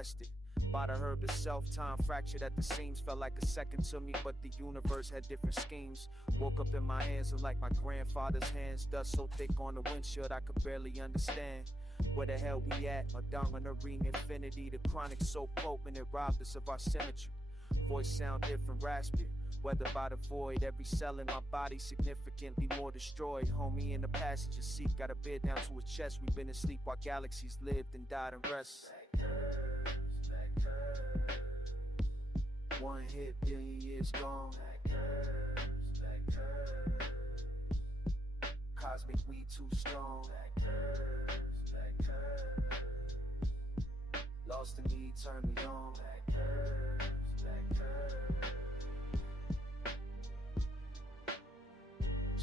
arrested by the herb itself. Time fractured at the seams, felt like a second to me, but the universe had different schemes. Woke up in my hands are like my grandfather's hands, dust so thick on the windshield I could barely understand where the hell we at. A down on the ring infinity, the chronic so potent it robbed us of our symmetry. Voice sound different, raspy, weathered by the void. Every cell in my body significantly more destroyed. Homie in the passenger seat got a bed down to his chest. We've been asleep while galaxies lived and died and rest. Black curves. One hit, billion years gone. Black curves, black curves. Cosmic weed too strong. Black curves, black curves. Lost in the eternally on. Black curves, black curves.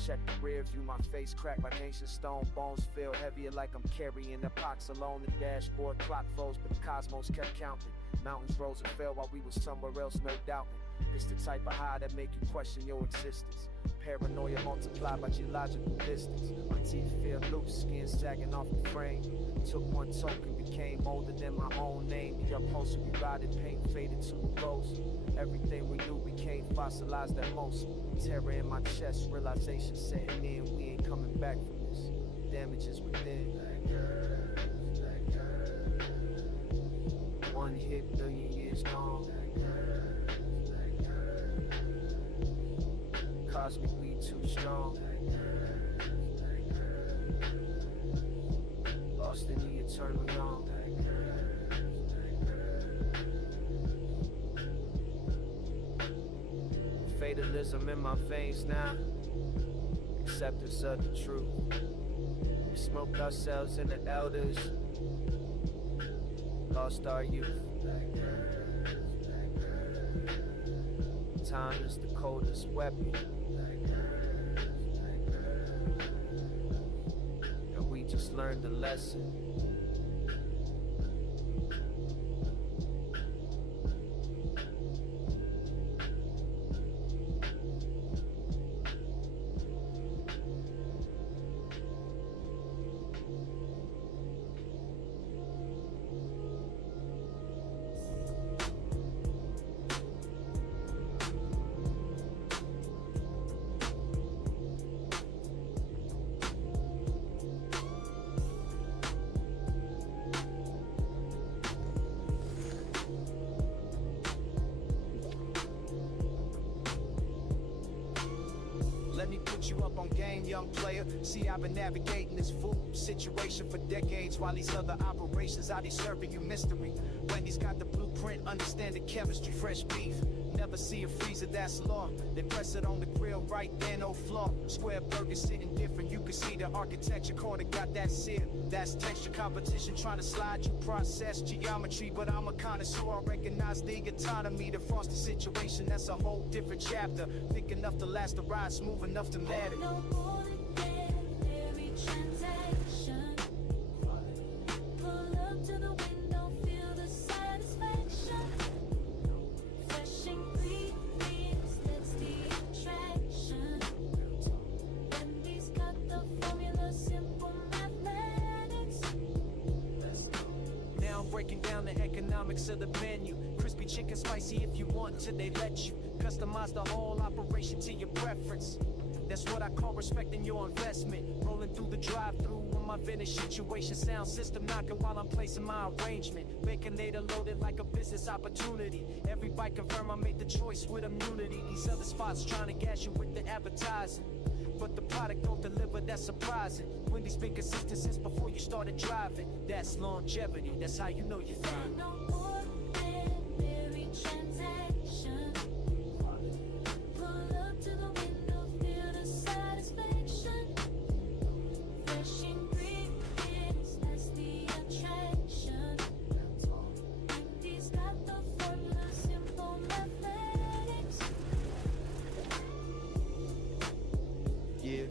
Check the rear view, my face cracked like ancient stone. Bones feel heavier like I'm carrying a pox alone. The dashboard clock froze, but the cosmos kept counting. Mountains rose and fell while we was somewhere else, no doubting. It's the type of high that make you question your existence. Paranoia multiplied by geological distance. My teeth feel loose, skin sagging off the frame. Took one token, became older than my own name. The upholstery rotted, paint faded to a ghost. Everything we knew became fossilized at most. Terror in my chest, realization setting in. We ain't coming back from this. Damage is within. Black curves, black curves. One hit, billion years gone. Black curves, black curves. Cosmic weed too strong. Black curves, black curves. Lost in the eternal long. Black curves, black curves. Fatalism in my veins now. Acceptance of the truth. We smoked ourselves and the elders. Lost our youth. Black curves, black curves. Time is the coldest weapon. Black curves, black curves. And we just learned the lesson. Let me put you up on game, young player. See, I've been navigating this food situation for decades, while these other operations out here serving you mystery. Wendy's got the blueprint, understand the chemistry, fresh beef. Never see a freezer that's law. They press it on the grill right there, no flaw. Square burgers sitting different, you can see the architecture. Corner got that sear, that's texture. Competition trying to slide you, process geometry. But I'm a connoisseur, I recognize the autonomy. The frosty situation, that's a whole different chapter. Thick enough to last the ride, smooth enough to matter. No more than every transaction. Pull up to the window, feel the satisfaction. Fresh ingredients, that's the attraction. Wendy's got the formula, simple mathematics. Now I'm breaking down the economics of the menu. Crispy chicken, spicy if you want till they let you. Customize the whole operation to your preference. That's what I call respecting your investment. Rolling through the drive-thru on my vintage situation. Sound system knocking while I'm placing my arrangement. Baconator loaded like a business opportunity. Every bite confirm I made the choice with immunity. These other spots trying to gas you with the advertising, but the product don't deliver, that's surprising. Wendy's been consistent since before you started driving. That's longevity, that's how you know you're fine. No more than every transaction. Pull up to the window, feel the satisfaction. Fresh ingredients, that's the attraction. Wendy's got the formula, simple mathematics. Yeah,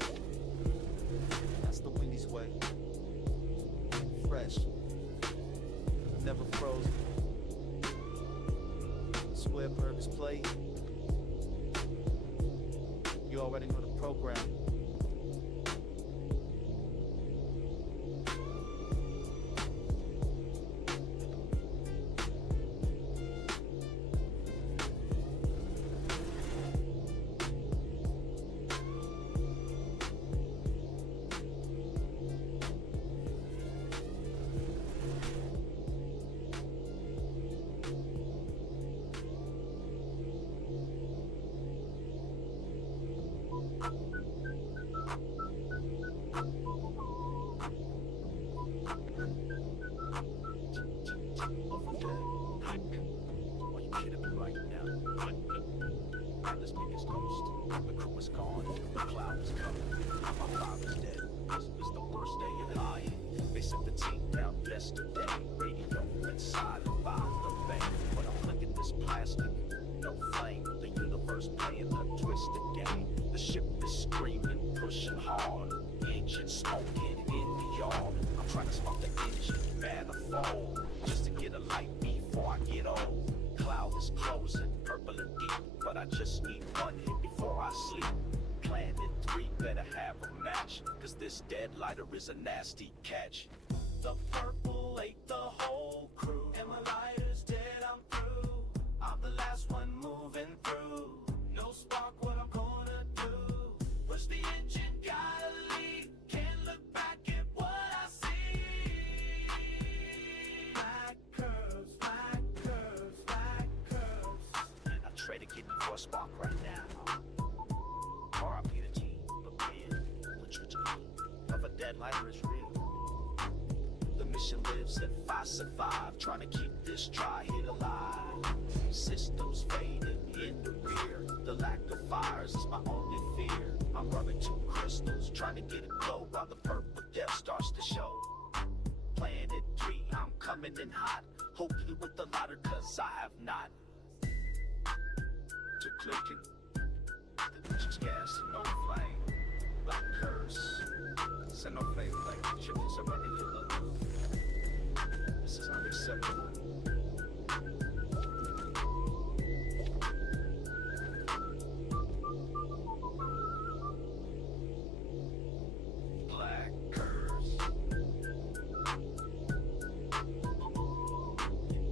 that's the Wendy's way. Fresh, never frozen. Square burgers plate. You already know the program. beautiful day. Are you kidding me right now? Now let's make his ghost. The crew is gone, the cloud is coming. My father's dead. This was the worst day of lying. They sent the team down yesterday. Radio went silent by the bay. But I'm looking this plastic, no flame. The universe playing a twisted game. The ship is screaming, pushing hard. Engine smoking in the yard. I'm trying to smoke the engine manifold just to get a light before I get old. Cloud is closing, purple and deep, but I just need one hit before I sleep. Planet 3 better have a match, cause this dead lighter is a nasty catch. The purple ate the whole crew, and my lighter's dead, I'm through. I'm the last one moving through. No spark, what I'm gonna do? Push the engine, gotta leave. Can't look back at what I see. Black curves, black curves, black curves. And I try to get me for a spark right now. R.I.P. the team, but man, what you do of a dead lighter is real. The mission lives if I survive, trying to keep this dry hit alive. Systems fading in the rear. The lack of fires is my only fear. I'm rubbing two crystals, trying to get it glow while the purple death starts to show. Planet 3, I'm coming in hot. Hopefully with the lighter, cause I have not. To clicking, the bitch's gas and no flame. Black curse, send no flame like the chickens are running in the loop. This is unacceptable. Black curse.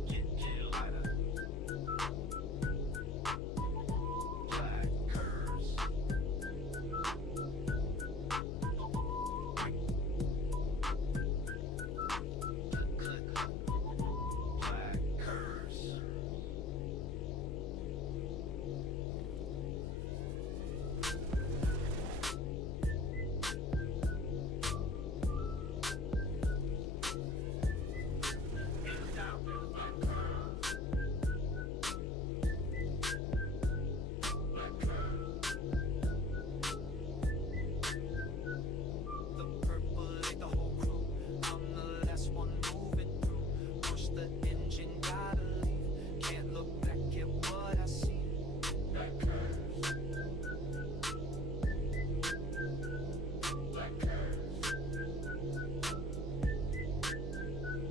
Get lighter. Black curse. Black curse. The purple ate the whole crew. I'm the last one moving through. Push the engine, gotta leave. Can't look back at what I see. Black curves. Black curves.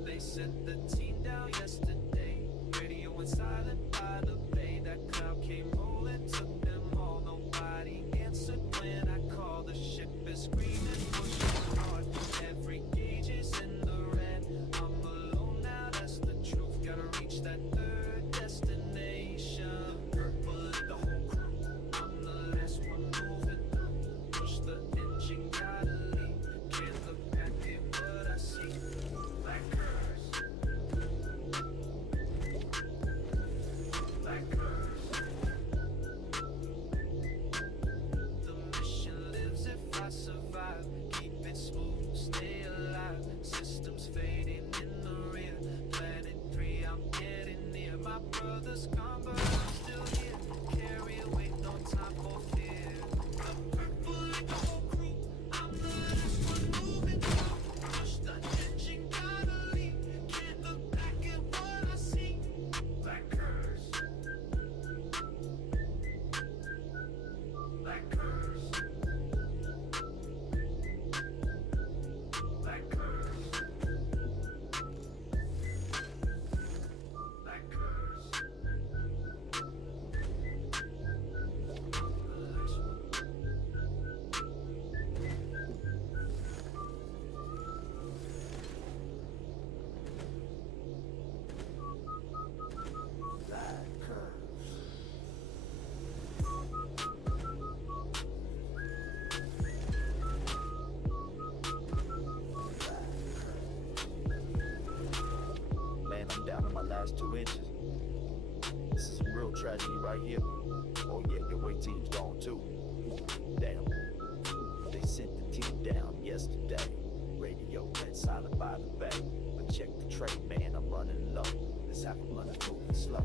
They sent the team down yesterday. Radio went silent by the bay. That cloud came rolling, took them all. Nobody answered when I called. The ship is screaming, pushing hard. Every gauge is in the red. I'm alone now, that's the truth. Gotta reach that third destination. Purple ate the whole crew. I'm the last one moving through. Push the engine, gotta leave. Can't look back at what I see. Black curse. Black curse. The mission lives if I survive. Keep it smooth, stay alive. Systems fading in the rear. Planet 3, I'm getting near. My brother's gone, but I'm still here. Carry away, no time for fear. The purple ate the whole crew. I'm the last one moving through. Push the engine, gotta leave. Can't look back at what I see. Black curse. Black curse. Black curse. Black curse. Black curse. Man, I'm down to my last 2 inches. This is some real tragedy right here. Oh yeah, your weight team's gone too. Damn. They sent the team down yesterday. Radio went silent by the bay. But check the tray, man, I'm running low. this half a blunt of moving slow.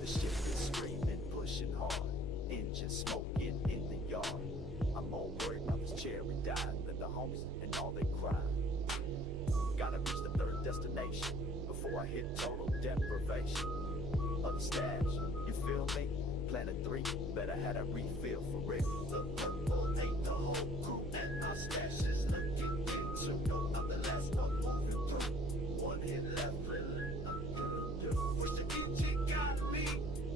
The ship is screaming, pushing hard, engine smoking in the yard. I'm more worried about this cherry dive than the homies and all they cry. Gotta reach the third destination before I hit total deprivation of the stash. You feel me? Planet 3, better had a refill for real. The purple ain't the whole crew, and our stash is looking into. No, I'm the last one moving through. One hit left, really, I'm gonna do. Wish the engine got me,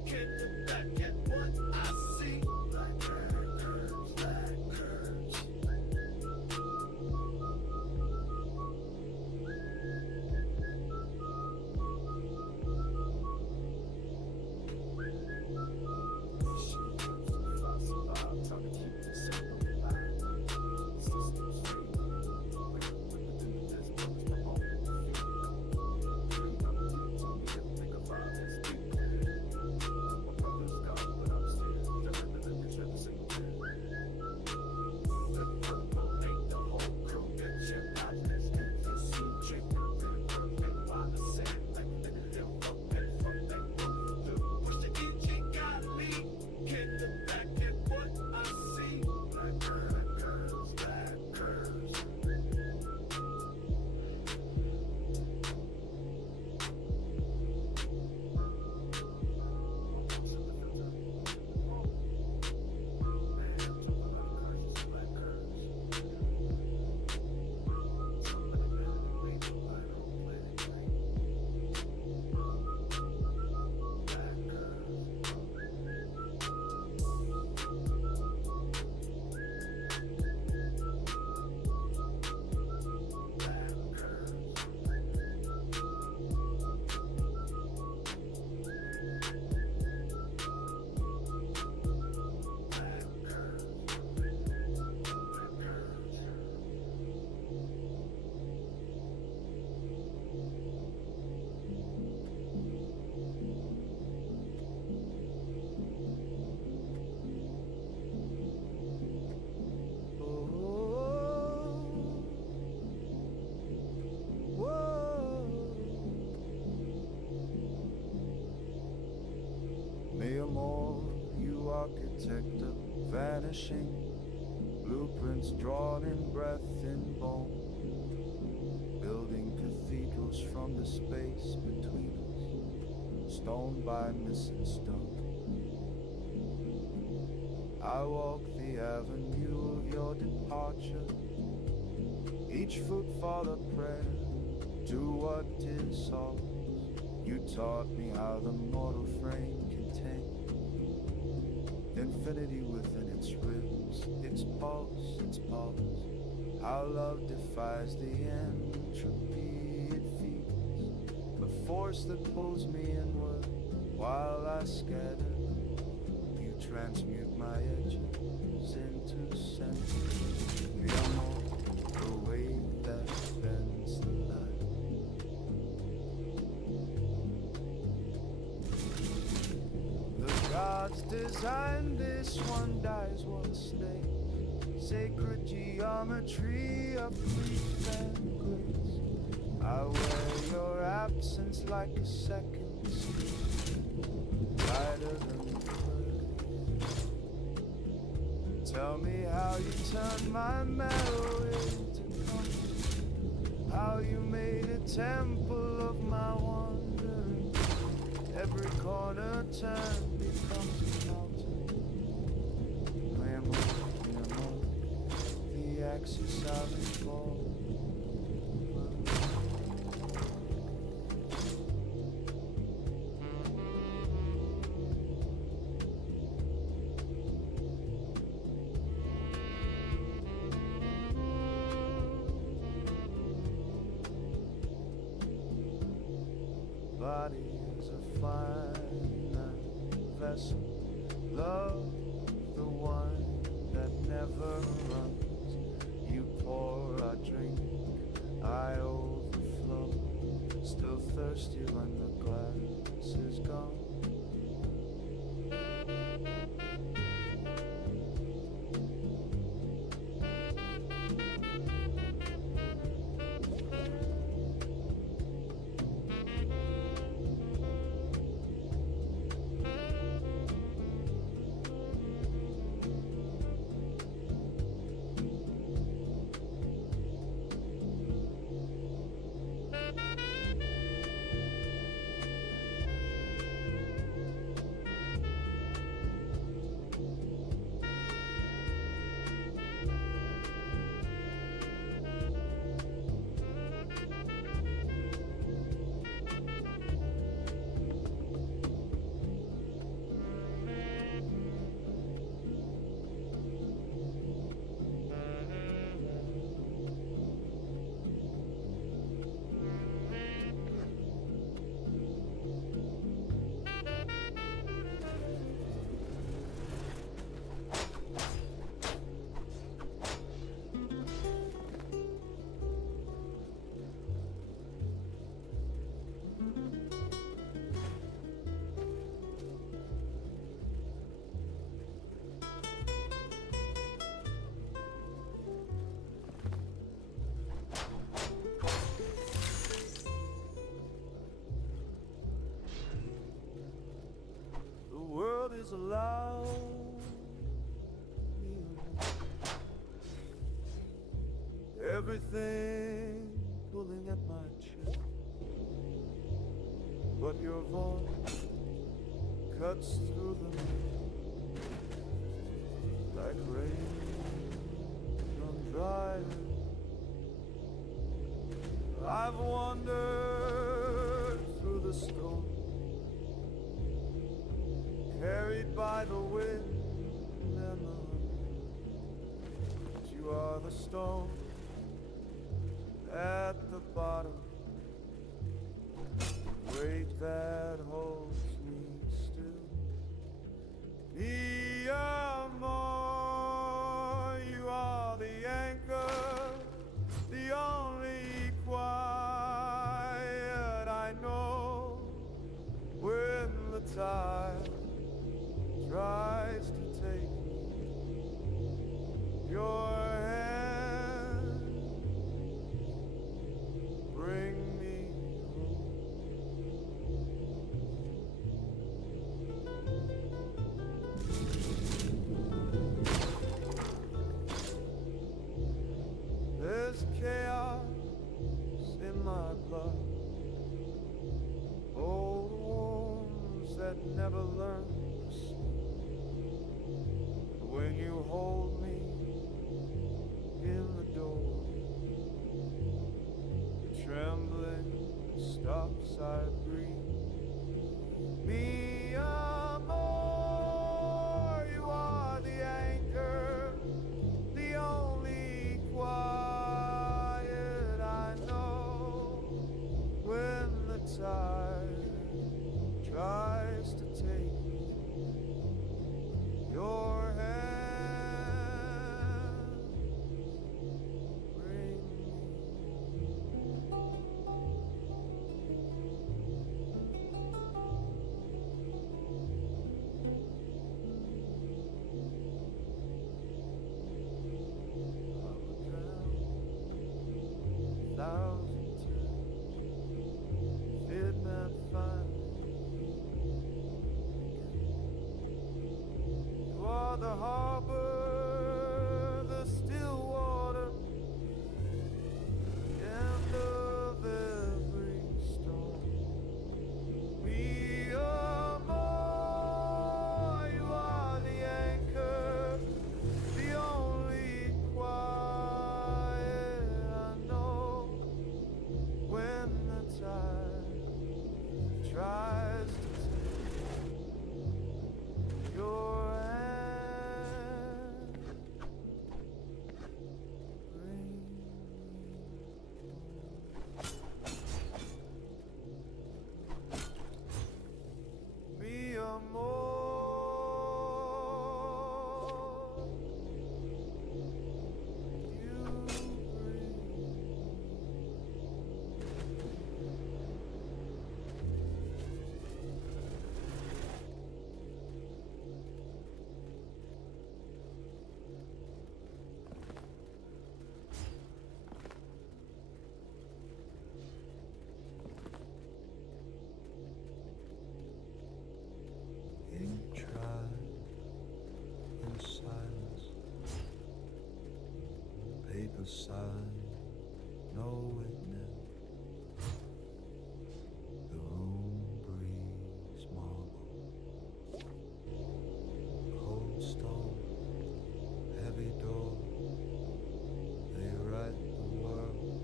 get the back at what I see. Like curves, like curves. You architect of vanishing, blueprints drawn in breath and bone, building cathedrals from the space between us, stone by missing stone. I walk the avenue of your departure, each footfall a prayer to what dissolves. You taught me how the mortal frame contains infinity within its ribs, its pulse, how love defies the entropy it feeds, the force that pulls me inward while I scatter. You transmute my edges into centers, the amor, the wave that bends the light. The gods designed this, one dies, one stays. Sacred geometry of grief and grace. I wear your absence like a second skin, lighter than the first. Tell me how you turned my marrow into comfort, how you made a temple of my wandering. Every corner turn becomes a mountain. Grandma, the axis of it fall. Body is a finite vessel. Love, the one that never runs. You pour, I drink, I overflow. Still thirsty when the glass is gone. always allow me alone. Everything pulling at my chest, but your voice cuts through the night like rain on dry earth. I've wandered through the storm, carried by the wind and the rain. But you are the stone at the bottom, weight that holds me still. Mi amor, you are the anchor, the only quiet I know when the tide tries to take me. Your hand bring me home. There's chaos in my blood, old wounds that never learn to sleep. When you hold me in the door, the trembling stops, I breathe. Mi amor, you are the anchor, the only quiet I know when the tide tries to take me. Your hand bring me. I would drown 1,000 times if it meant finding again. You are the harbor, the still water, the end of every storm. Mi amor, you are the anchor, the only quiet I know when the tide tries to take your hand. Bring me home. Mi amor, you bring. Ink tried in silence, paper sign, no witness. The room breathes marble, cold stone, heavy door. They write the world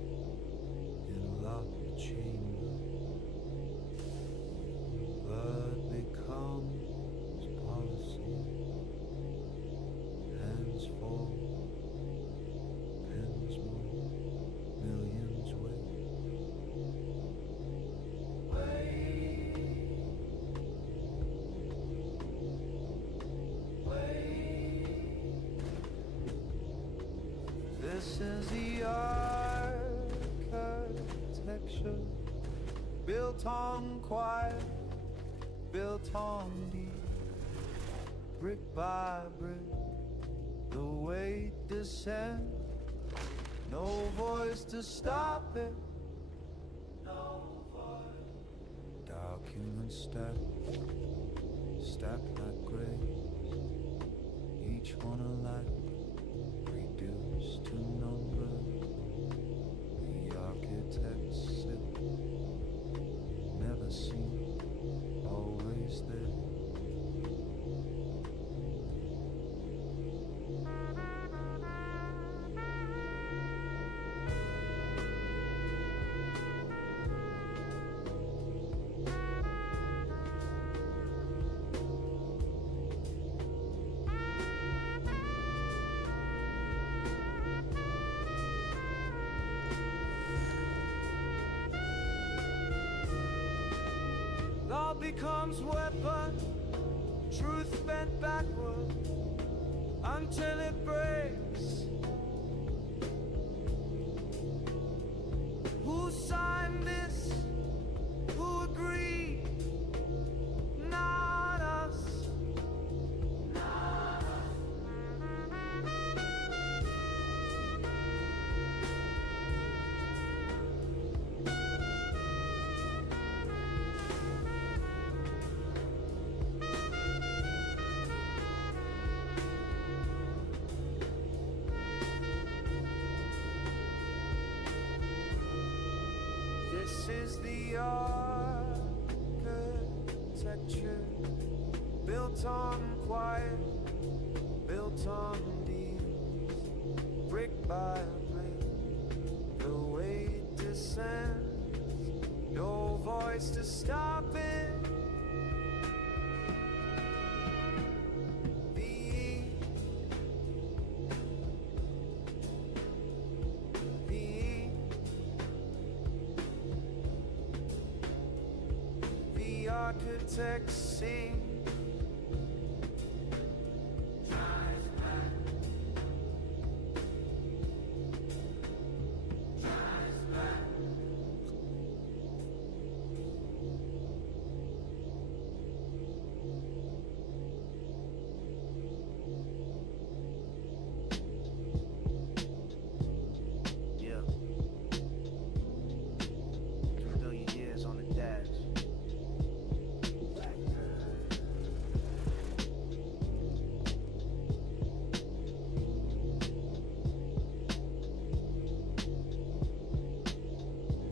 in locked chamber. Blood becomes policy. Hands fall, pens move, millions wait. This is the architecture, built on quiet, built on deep, brick by brick, the weight descends, no voice to stop it, no voice. Dark human stacked like graves, each one a life reduced to number. The architects sit, never seen, always there. Law becomes weapon, truth bent backward until it breaks. Who signed this? Who agreed? Not us. This is the architecture built on quiet, built on deals, brick by brick. The weight descends, no voice to stop it. The architects sing. Yeah. 3 billion years on the dash.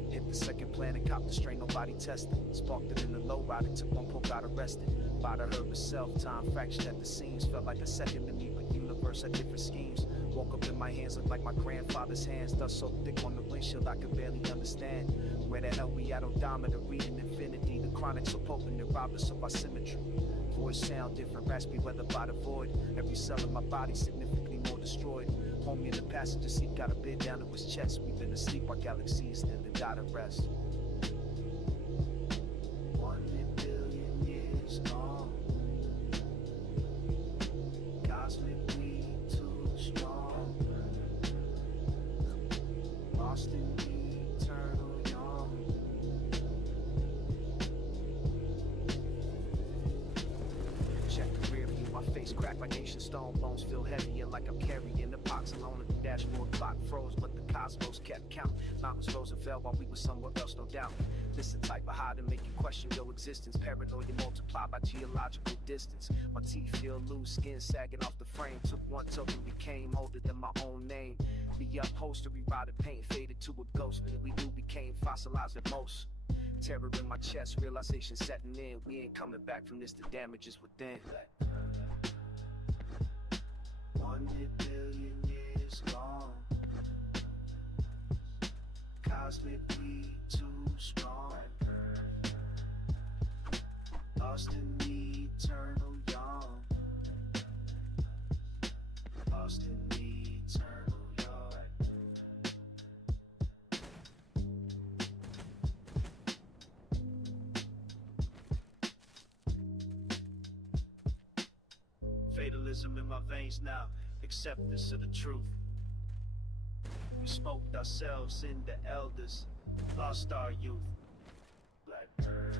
Hit the second planet, cop the strain nobody tested. Sparked it in the low rider, took one poke, got arrested. Bada her herself, time fractured at the seams. Felt like a second to me, but universe had different schemes. Woke up in my hands, looked like my grandfather's hands. Dust so thick on the windshield, I could barely understand. Where the hell we at, odometer, reading infinity. The chronics of poking and robbed us of our symmetry. Voice sound different, raspy weather by the void. Every cell in my body significantly more destroyed. Homie in the passenger seat got a bid down to his chest. We've been asleep, our galaxies lived and died at rest. 1 billion years gone. Cosmic weed too strong. Lost in the eternal yawn. Check the rear view, my face cracked like ancient stone. Bones feel heavy and like I'm carrying the box alone at the dashboard. Clock froze, but the cosmos kept count. Mountains rose and fell while we were somewhere else, no doubt. This the type of high to make you question your existence. Paranoia multiplied by geological distance. My teeth feel loose, skin sagging off the frame. Took one token, became older than my own name. The upholstery rotted paint faded to a ghost. What we knew became fossilized at most. Terror in my chest, realization setting in. We ain't coming back from this, the damage is within. 1 billion years gone. Cosmic weed too strong. Lost in the eternal yawn. Lost in the eternal yawn. Fatalism in my veins now, acceptance of the truth. We smoked ourselves in the elders, lost our youth. Blackbird.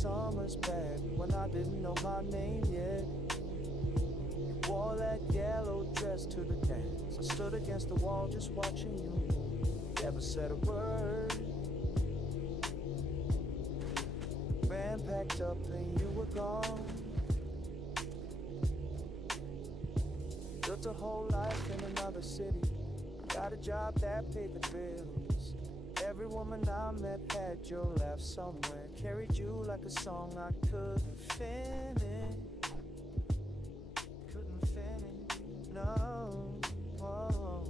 summers back when I didn't know my name yet. You wore that yellow dress to the dance. I stood against the wall just watching you. Never said a word. Van packed up and you were gone. Built a whole life in another city. Got a job that paid the bills. Every woman I met had your laugh somewhere. Carried you like a song I couldn't finish. Couldn't finish, no. Oh.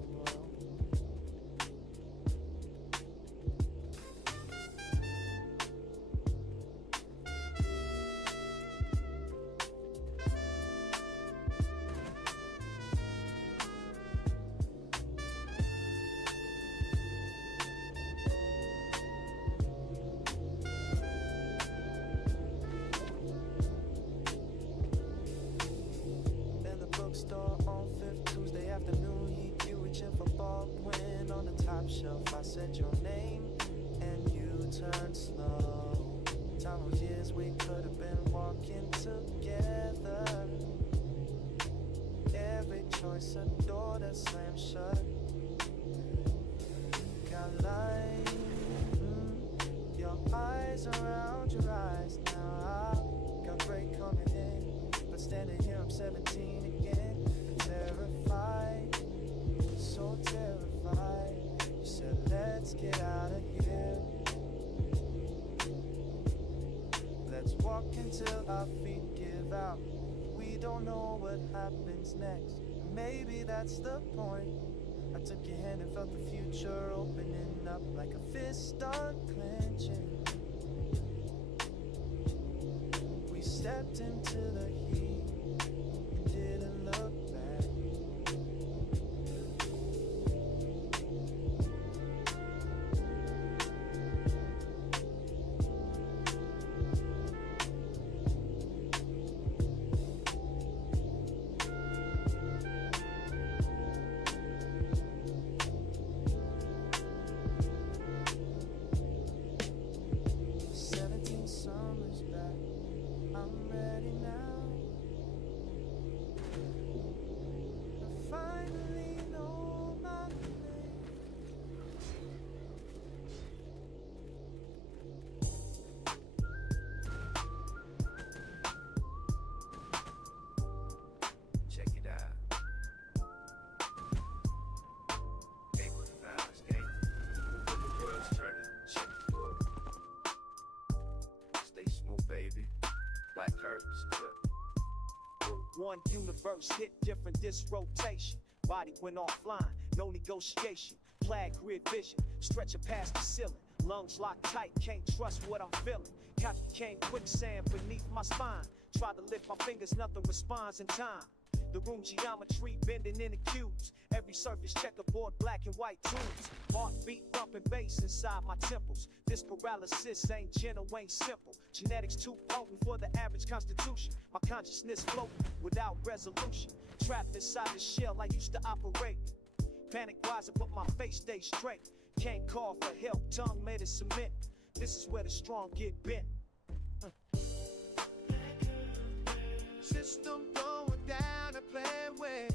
Store on Fifth Tuesday afternoon, you reaching for ballpoint on the top shelf. I said your name and you turned slow. Time was years we could have been walking together. Every choice a door that slammed shut. Got light, your eyes around your eyes now. I got break coming in, but standing here I'm 17 again. Terrified, so terrified. You said let's get out of here. Let's walk until our feet give out. We don't know what happens next. Maybe that's the point. I took your hand and felt the future opening up like a fist unclenching. We stepped into the heat and didn't look back. 17 summers back, I'm ready now. I finally know my name. Check it out. Game with the violence, game. When the world's turning, check the book. Stay smooth, baby. Black curtains, good. One universe hit different this rotation. Body went offline, no negotiation. Flag grid vision, stretching past the ceiling. Lungs locked tight, can't trust what I'm feeling. Cotton came quicksand beneath my spine. Try to lift my fingers, nothing responds in time. The room geometry bending in the cubes. Every surface checkerboard, black and white tunes. Heartbeat bumping bass inside my temples. This paralysis ain't gentle, ain't simple. Genetics too potent for the average constitution. My consciousness floating without resolution. Trapped inside the shell I used to operate. Panic wise, but my face stays straight. Can't call for help, tongue made of cement. This is where the strong get bent. System going down a plan way.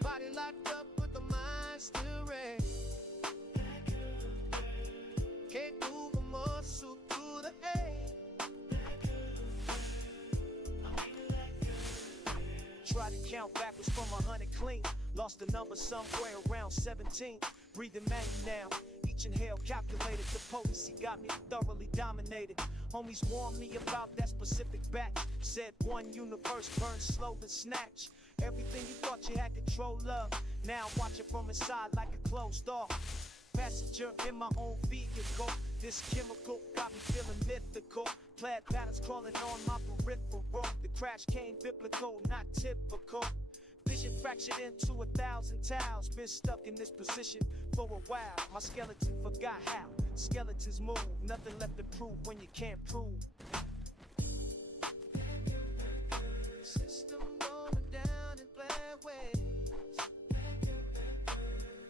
Body locked up, but the mind still raised. Can't move a muscle through the hay. Try to count backwards from 100 clean. Lost the number somewhere around 17. Breathing manual now. Each inhale calculated. The potency got me thoroughly dominated. Homies warned me about that specific batch. Said one universe burns slow to snatch. Everything you thought you had control of. Now watch it from inside like a closed off. Passenger in my own vehicle. This chemical got me feeling mythical. Plaid patterns crawling on my peripheral. The crash came biblical, not typical. Vision fractured into 1,000 tiles. Been stuck in this position for a while. My skeleton forgot how. Skeletons move, nothing left to prove when you can't prove. System going down in bad ways.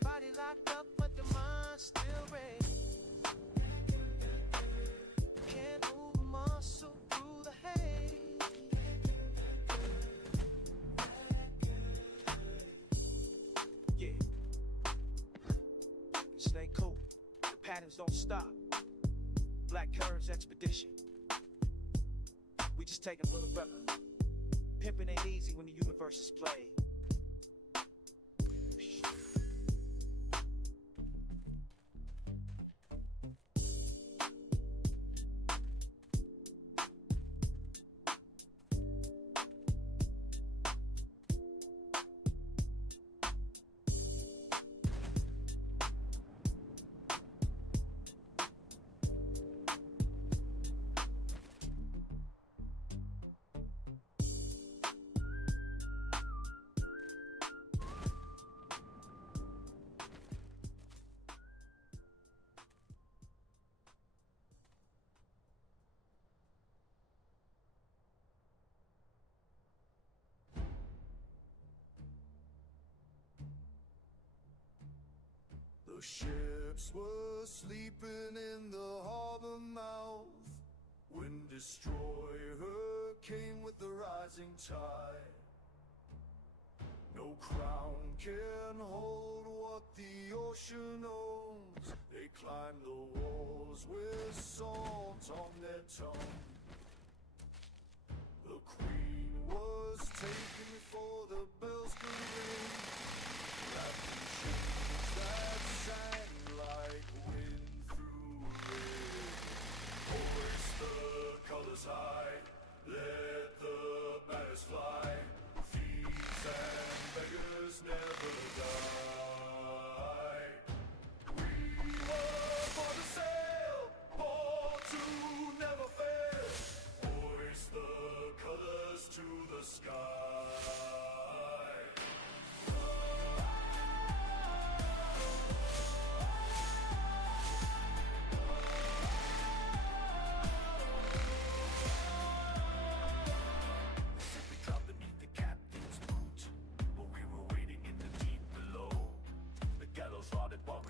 Body locked up, but the mind still raised. hands don't stop. Black Courage Expedition. We just taking a little brother. Pimping ain't easy when the universe is played. The ships were sleeping in the harbor mouth when Destro-y-her came with the rising tide. No crown can hold what the ocean owns. They climbed the walls with salt on their tongue. The queen was taken before the bells could ring, wrapped in chains that sang like wind through rain. Hoist the colors high, let the banners fly. Thieves and beggars never die. We were born to sail, born to never fail. Hoist the colors to the sky.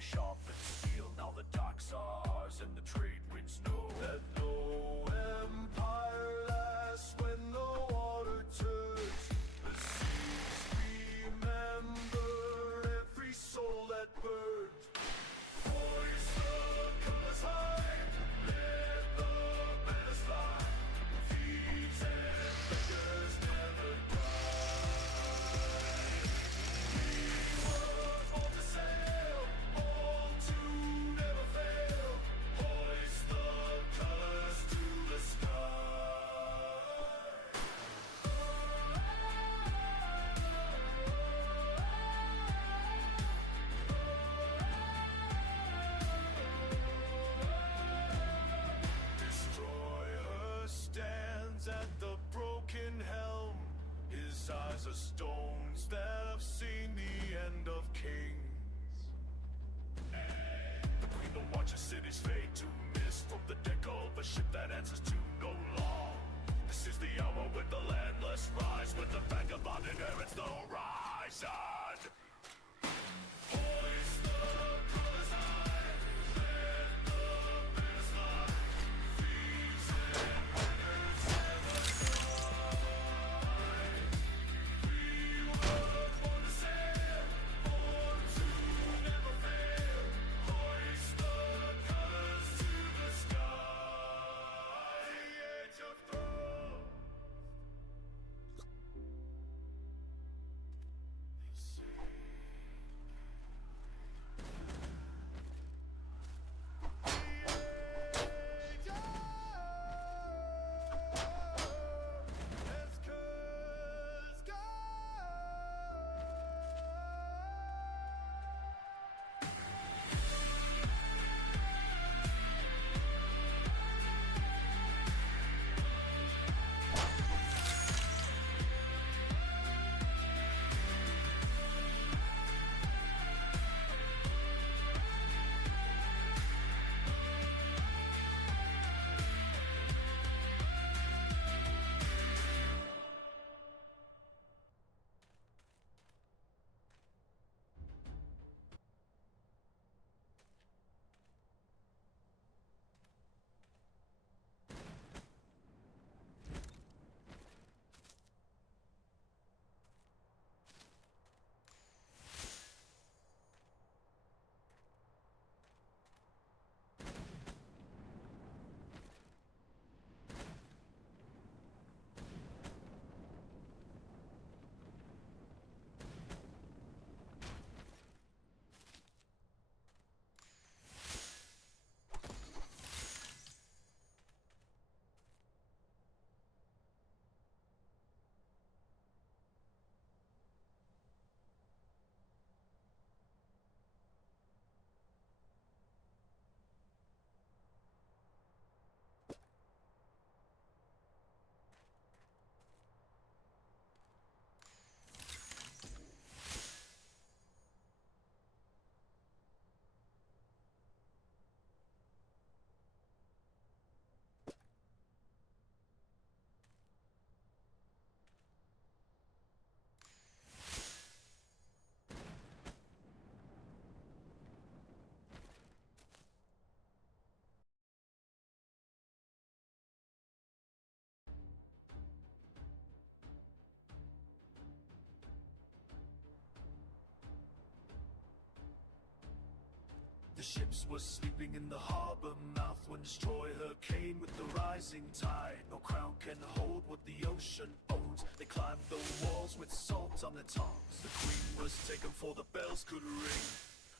Sharpened steel, now the dock's ours, and the trade winds know that no empire lasts when the water turns. The seas remember every soul that burned. Hoist the colors high, let the banners fly. Thieves and beggars never die. We were born to sail, born to never fail. Hoist the colors to the sky. Destro-y-her stands at the broken helm. His eyes are stones that have seen the end of kings. The queen that watches city's fade to mist from the deck of a ship that answers to no law. This is the hour when the landless rise, when the vagabond inherits the horizon. Hoist the colors high, let the banners fly. Thieves and beggars never die. We were born to sail, born to never fail. Hoist the colors to the sky. The age of throne. The ships were sleeping in the harbor mouth when Destro-y-her came with the rising tide. No crown can hold what the ocean owns. They climbed the walls with salt on their tongues. The queen was taken for the bells could ring,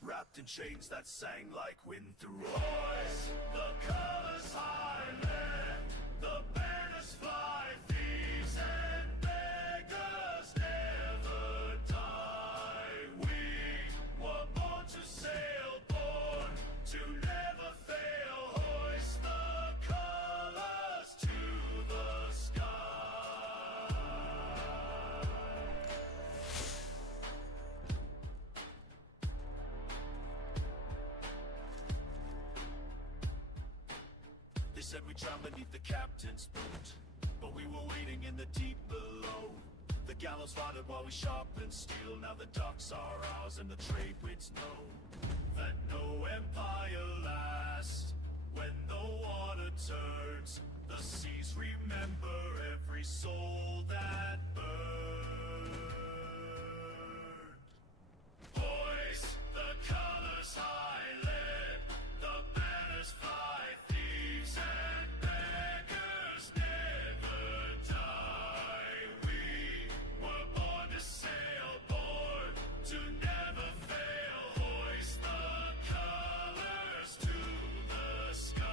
wrapped in chains that sang like wind through hoist the colors high, let the banners fly. Thieves and beggars never die. We were born to sail, born to never fail. Hoist the colors to the sky. They said we drowned beneath the captain's boat, but we were waiting in the deep below. The gallows rotted while we sharpened steel. Now the docks are ours and the trade winds know that no empire lasts. When the water turns, the seas remember every soul that burned. Hoist the colors high, let the banners fly. Thieves and beggars never die. We were born to sail, born to never fail. Hoist the colors to the sky.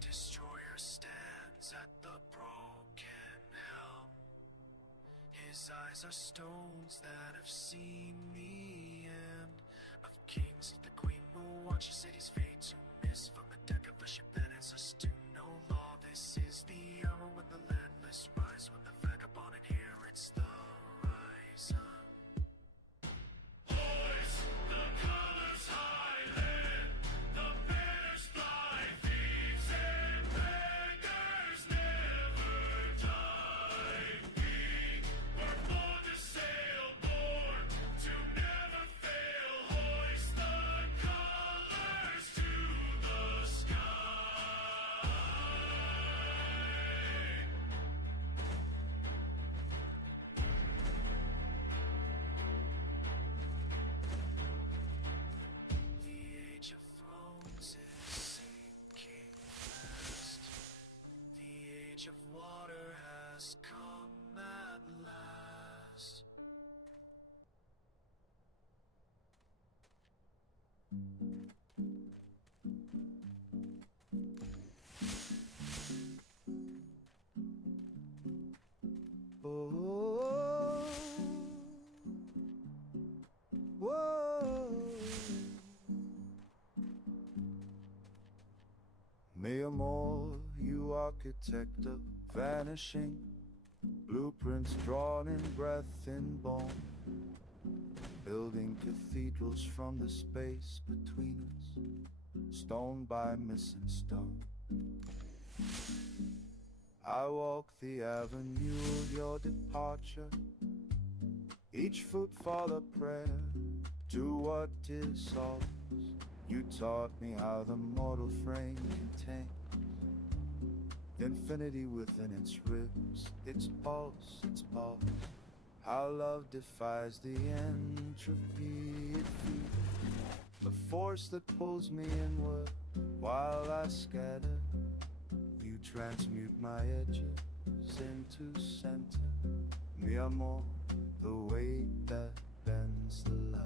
Destroyer stands at the broken helm. His eyes are stones that have seen the end of kings. The queen will watch his city's fate to miss from the deck of a ship that answers to no law. This is the hour when the landless rise, when the vagabond inherits the horizon. Hoist the colors high, let the banners fly. Thieves and beggars never die. We were born to sail, born to never fail. Hoist the colors to the sky. The age of thrones is sinking fast. The age of water has come at last. Oh, whoa. Mi amor, you architect of vanishing blueprints drawn in breath and bone, building cathedrals from the space between us, stone by missing stone. I walk the avenue of your departure, each footfall a prayer to what is ours. You taught me how the mortal frame contains infinity within its ribs, its pulse, its pulse. How love defies the entropy it feeds, the force that pulls me inward while I scatter. You transmute my edges into center. Mi amor, the weight that bends the light.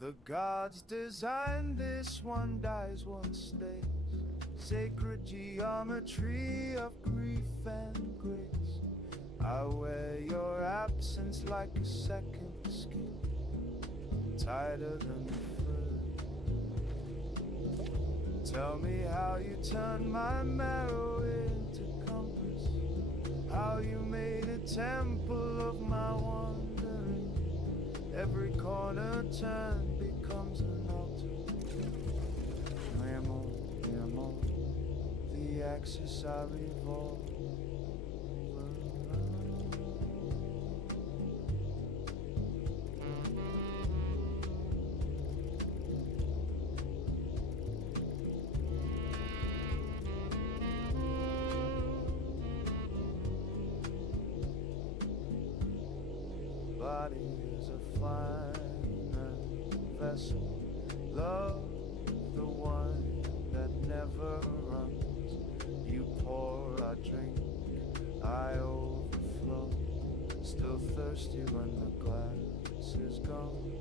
The gods designed this, one dies, one stays. Sacred geometry of grief and grace. I wear your absence like a second skin, tighter than the fur. Tell me how you turned my marrow into compass, how you made a temple of my wandering. Every corner turned becomes an altar. Mi amor, the axis I revolve around. body is a finite vessel. Love the wine that never runs. You pour, I drink, I overflow. Still thirsty when the glass is gone.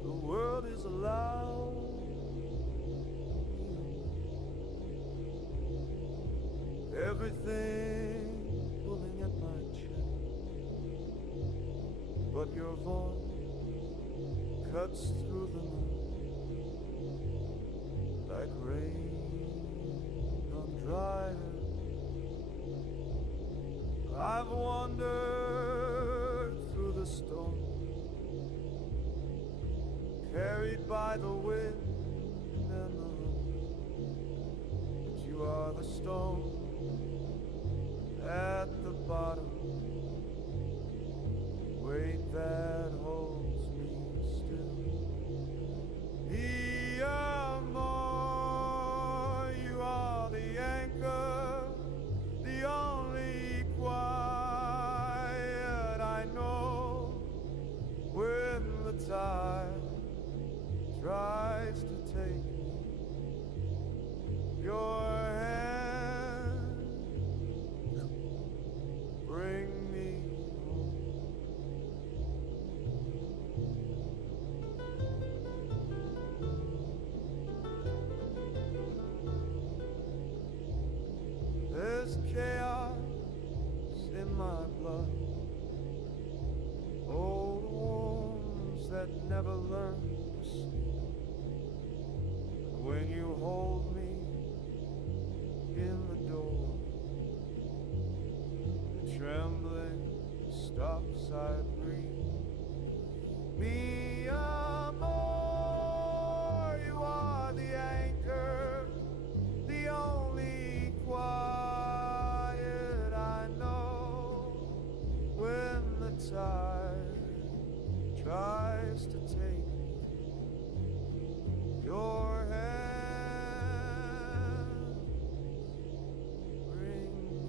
The world is loud. Everything pulling at my chest, but your voice cuts through the night like rain on dry earth. I've wandered through the storm, carried by the wind and the rain. But you are the stone at the bottom, weight that holds me still. Amor, you are the anchor, the only quiet I know when the tide tries to take me. Your hand, bring me home. There's chaos in my blood, old wounds that never learn to sleep. When you hold me in the door, the trembling stops, I breathe. Mi amor, you are the anchor, the only quiet I know when the tide tries to take me. Your hands bring me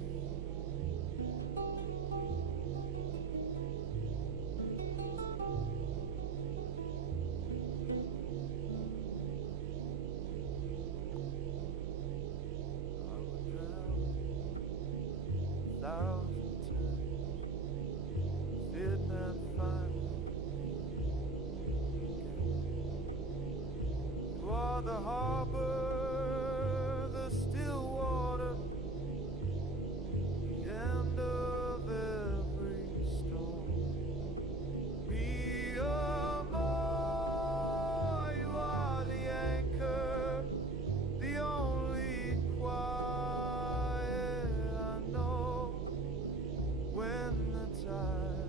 I would drown 1,000 times, did not find me again. You are the harbor, the still water, the end of every storm. Be amor, you are the anchor, the only quiet I know when the tide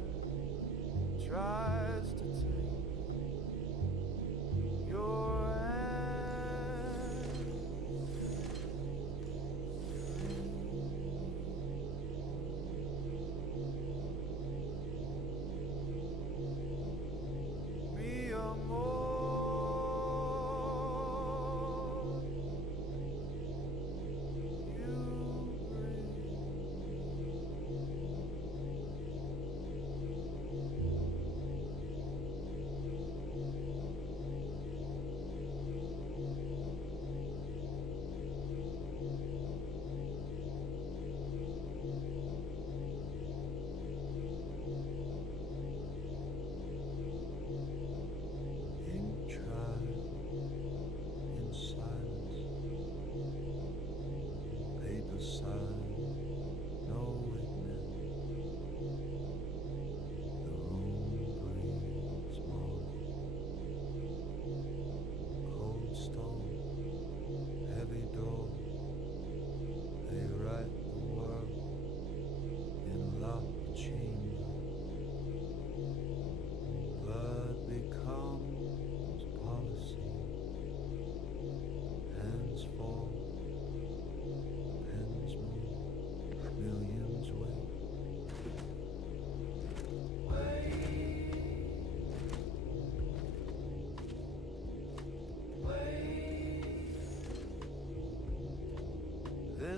tries to take your hand.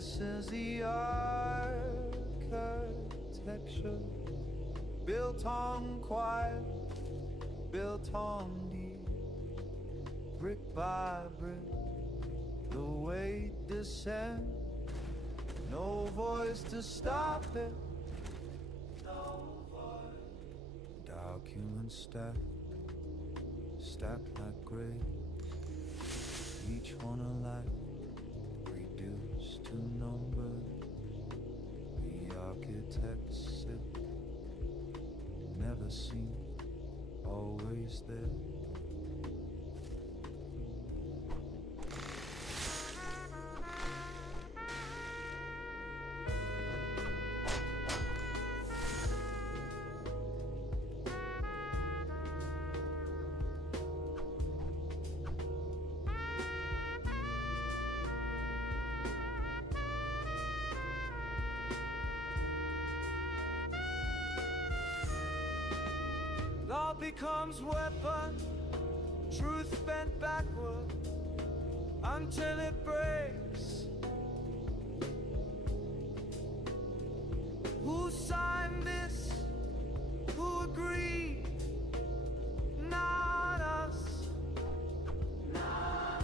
This is the architecture built on quiet, built on deep, brick by brick. The weight descends, no voice to stop it. No voice. Documents stacked like grave, each one a life reduced to numbers. The architects sit, never seen, always there. Law becomes weapon, truth bent backward until it breaks. Who signed this? Who agreed? Not us. Not us.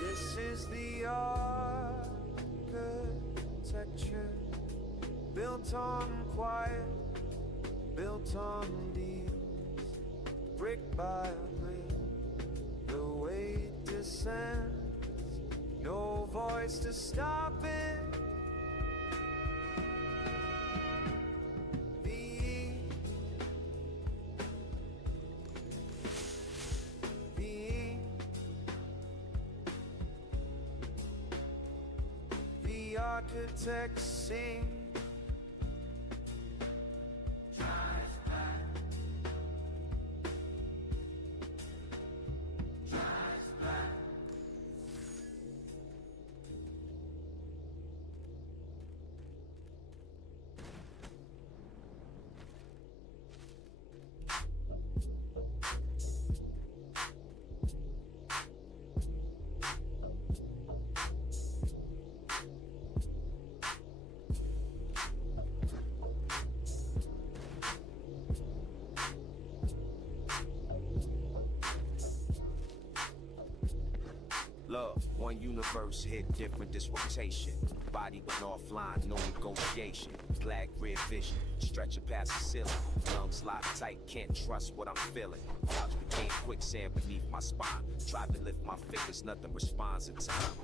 This is the architecture built on quiet, built on deeds, brick by brick. The weight descends, no voice to stop it. The architects sing. Love, one universe hit different this rotation. Body went offline, no negotiation. Black red vision, stretching past the ceiling. Lungs locked tight, can't trust what I'm feeling. Couch became quicksand beneath my spine. Tried to lift my fingers, nothing responds in time.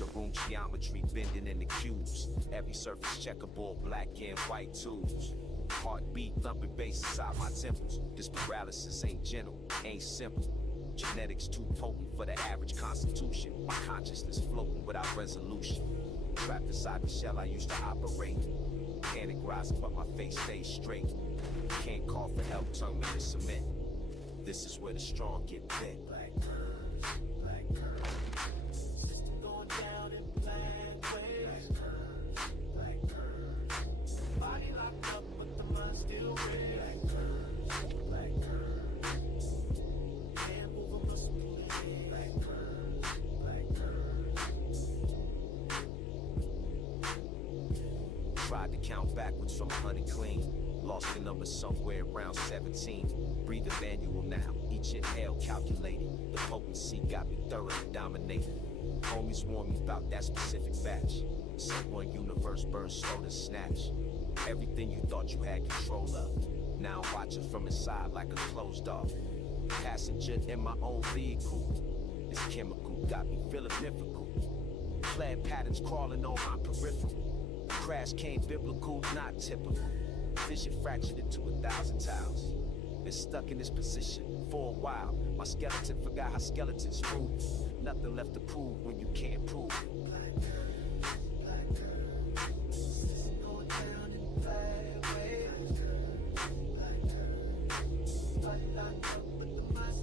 The room geometry bending in the cubes. Every surface checkerboard, black and white tubes. Heartbeat thumping bass inside my temples. This paralysis ain't gentle, ain't simple. Genetics too potent for the average constitution. My consciousness floating without resolution. Trapped inside the shell I used to operate. Panic rising but my face stays straight. Can't call for help, turn me to cement. This is where the strong get bent. Black curves, black curves. System going down in black waves. Black curves, black curves. Body locked up but the mind still red. Black curves, black curves. Can't move a muscle, black curves, black curves. Tried to count backwards from 100 clean. Lost the number somewhere around 17. Breathe a manual now, each inhale calculated. The potency got me thoroughly dominated. Homies warned me about that specific batch. Set one universe burns slow to snatch. Everything you thought you had control of. Now I'm watching from inside like a closed off. Passenger in my own vehicle. This chemical got me feeling difficult. Plaid patterns crawling on my peripheral. Crash came biblical, not typical. Vision fractured into 1,000 tiles. Been stuck in this position for a while. My skeleton forgot how skeletons move. Nothing left to prove when you can't prove. Black curves, black curves. Going down in black waves. Black curves, black curves. Body locked up, but the mind's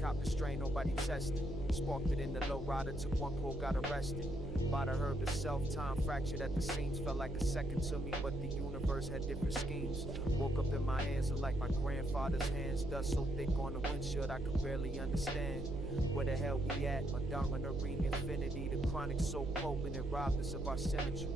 copped the strain, nobody tested. Sparked it in the low rider, took one pull, got arrested. By the herb itself, time fractured at the seams. Felt like a second to me, but the universe had different schemes. Woke up in my hands, looked like my grandfather's hands. Dust so thick on the windshield, I could barely understand. Where the hell we at? Madonna Arena Infinity. The chronic so potent, it robbed us of our symmetry.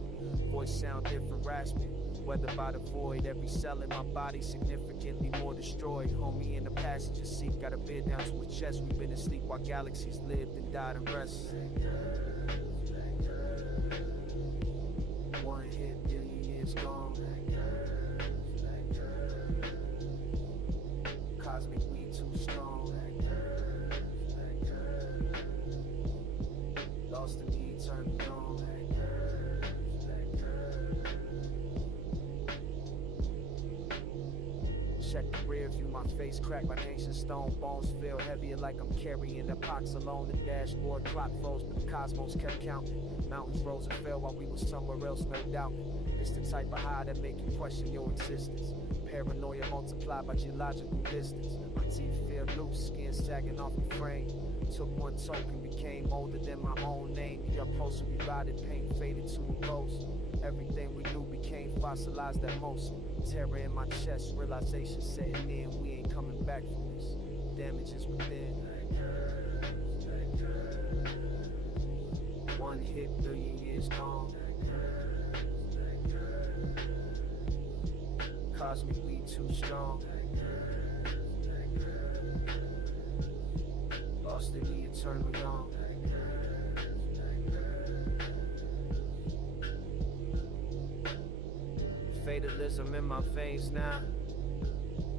Voice sound different, rasping. Weathered by the void, every cell in my body significantly more destroyed. Homie in the passenger seat, got a bed down to his chest. We've been asleep while galaxies lived and died and rest. One hit, billion years gone. Cosmic weed too strong. Lost in me, turned me on. Check the rear view, my face cracked like ancient stone. Bones feel heavier like I'm carrying a pox alone. The dashboard clock froze, but the cosmos kept counting. Mountains rose and fell while we were somewhere else, no doubt. It's the type of high that make you question your existence. Paranoia multiplied by geological distance. My teeth feel loose, skin sagging off the frame. Took one token, became older than my own name. The upholstery rotted, paint faded to a ghost. Everything we knew became fossilized at most. Terror in my chest, realization setting in. We ain't coming back from this. Damage is within. One hit, billion years gone. Cosmic weed too strong. Lost in the eternal dawn. Fatalism in my veins now.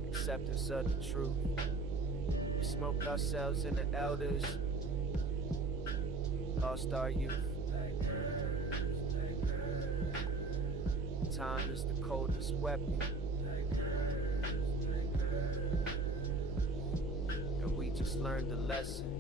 Acceptance of the truth. We smoked ourselves in the elders. Lost our youth. Time is the coldest weapon. And we just learned the lesson.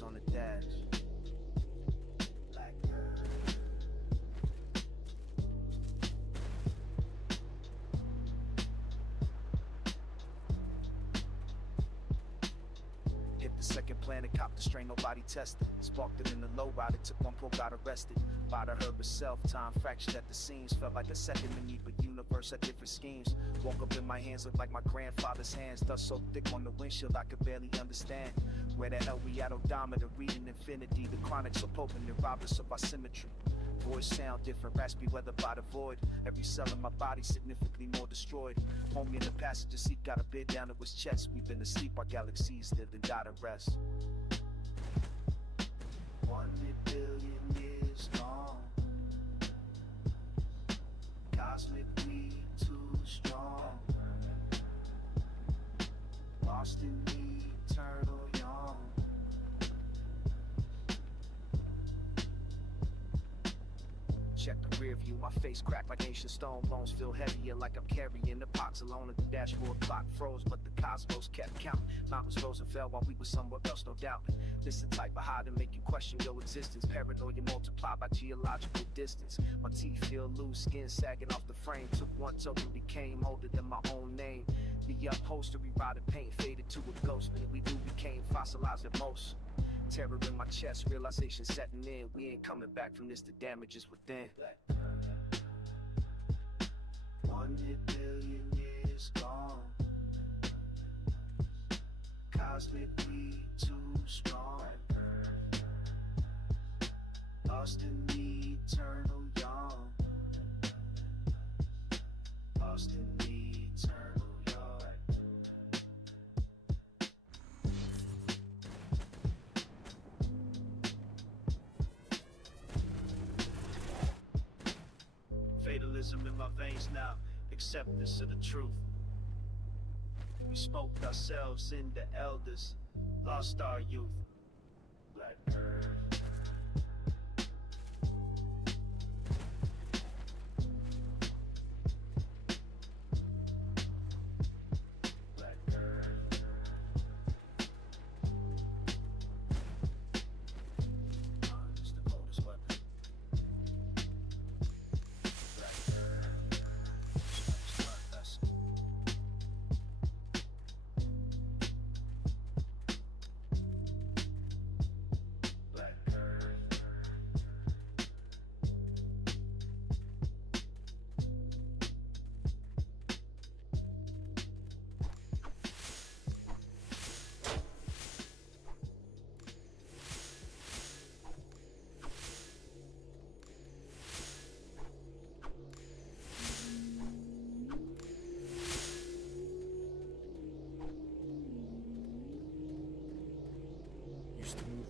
On the dash. Hit the second planet, copped the strain, nobody tested. Sparked it in the low rider, took one pull, got arrested. By the herb itself, time fractured at the seams. Felt like a second to me, but universe had different schemes. Woke up in my hands, looked like my grandfather's hands. Dust so thick on the windshield, I could barely understand. Where the hell we at? Odometer, reading infinity. The chronic so potent, it robbed us of our symmetry. Voice sound different, raspy, weathered by the void. Every cell in my body significantly more destroyed. Homie in the passenger seat, got a bed down to his chest. We've been asleep, our galaxies lived and died and rest. 1 billion years gone. Cosmic weed too strong. Lost in the eternal yawn. Check the rear view, my face cracked like ancient stone. Bones feel heavier like I'm carrying a box alone. At the dashboard clock froze, but the cosmos kept counting. Mountains rose and fell while we were somewhere else, no doubt. This the type of high to make you question your existence. Paranoia multiplied by geological distance. My teeth feel loose, skin sagging off the frame. Took one token, became older than my own name. The upholstery rotted, paint faded to a ghost. And we knew became fossilized at most. Terror in my chest, realization setting in. We ain't coming back from this, the damage is within. 1 billion years gone. Cosmic weed too strong. Lost in the eternal yawn. Lost in the eternal yawn. Fatalism in my veins now, acceptance of the truth. We smoked ourselves in the elders, lost our youth. Black Earth.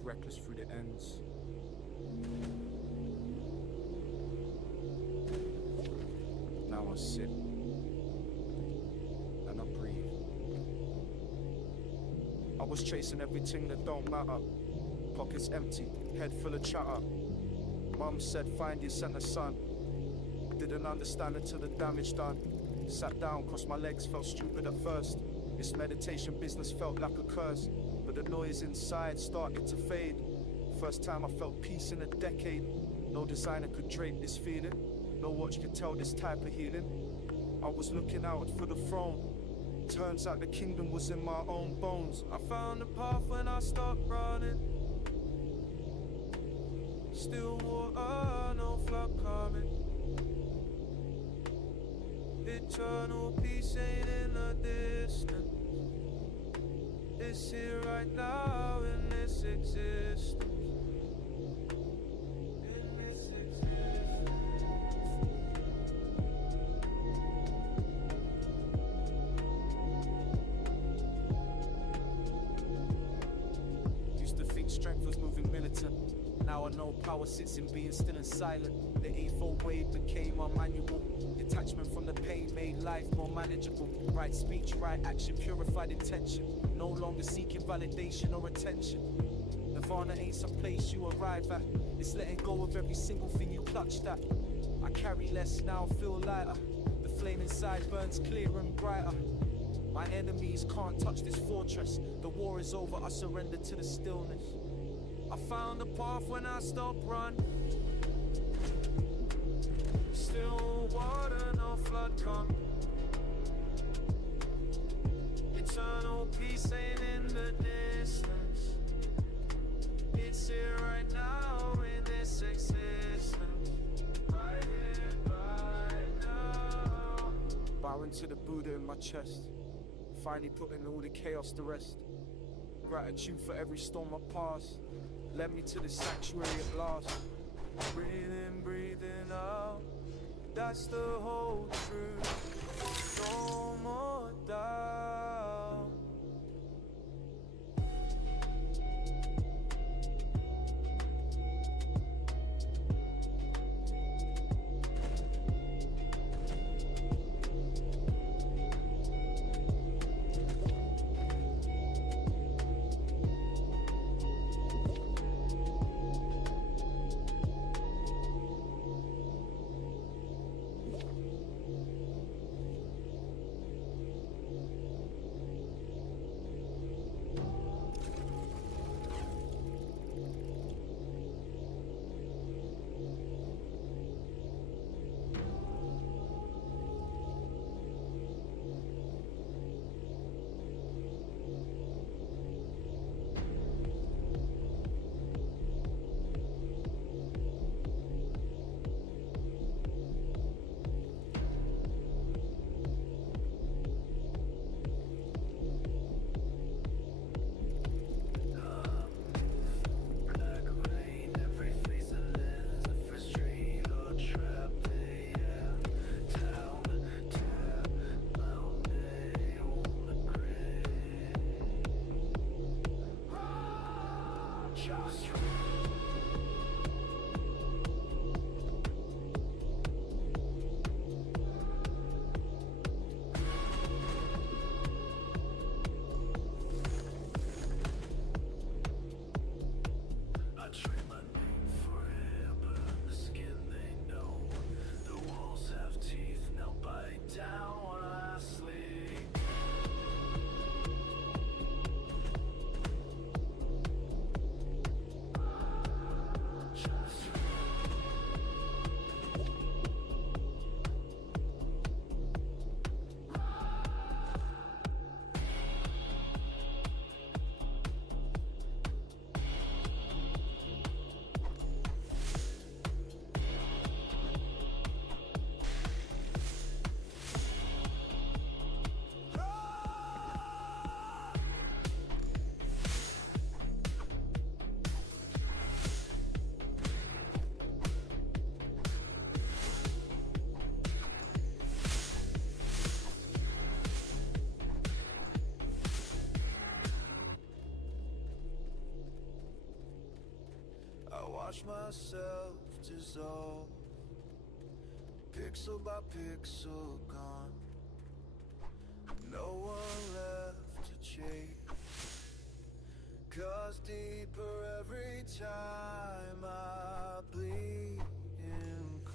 reckless through the ends. Now I sit and I breathe. I was chasing everything that don't matter. Pockets empty, head full of chatter. Mum said find your center, son. Didn't understand until the damage done. Sat down, crossed my legs, felt stupid at first. This meditation business felt like a curse, but the noise inside started to fade. First time I felt peace in a decade. No designer could drape this feeling. No watch could tell this type of healing. I was looking out for the throne. Turns out the kingdom was in my own bones. I found the path when I stopped running. Still water, no flood coming. Eternal peace ain't in the distance. It's here right now in this existence. Used to think strength was moving militant. Now I know power sits in being still and silent. The eightfold way became our manual. Detachment from the pain made life more manageable. Right speech, right action, purified intention. No longer seeking validation or attention. Nirvana ain't some place you arrive at. It's letting go of every single thing you clutched at. I carry less now, feel lighter. The flame inside burns clearer and brighter. My enemies can't touch this fortress. The war is over, I surrender to the stillness. I found the path when I stopped running. Still water, no flood come. Eternal peace ain't in the distance. It's here right now in this existence. Right here, right now. Bowing to the Buddha in my chest. Finally putting all the chaos to rest. Gratitude for every storm I passed. Led me to the sanctuary at last. Breathing, breathing out. That's the whole truth. No more doubt. watch myself dissolve, pixel by pixel gone. No one left to chase, 'cause deeper every time I bleed in cold.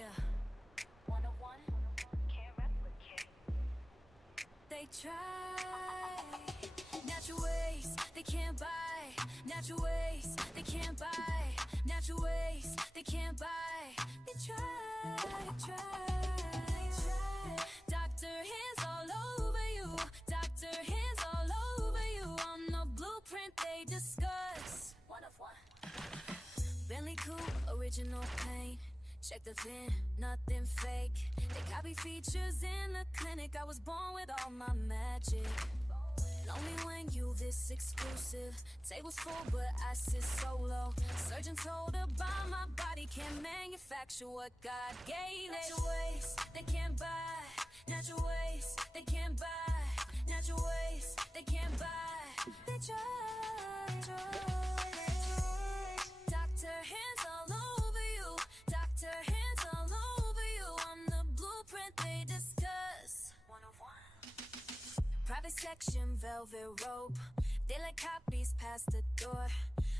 Yeah. 101, can't replicate. They try. Natural ways, they can't buy. Natural ways, they can't buy. Natural ways, they can't buy. They try, try. Doctor hands all over you. Doctor hands all over you. On the blueprint they discuss. 101. Bentley coupe, original paint. Check the VIN, nothing fake. They copy features in the clinic. I was born with all my magic. Lonely when you this exclusive. Tables full, but I sit solo. Surgeon told her buy my body, can't manufacture what God gave. Natural ways, they can't buy. Natural ways, they can't buy. Natural ways, they can't buy. They try. Doctor hands all over you. Doctor hands all over you. On the blueprint they discuss. 101. Private section, velvet rope. They like copies past the door.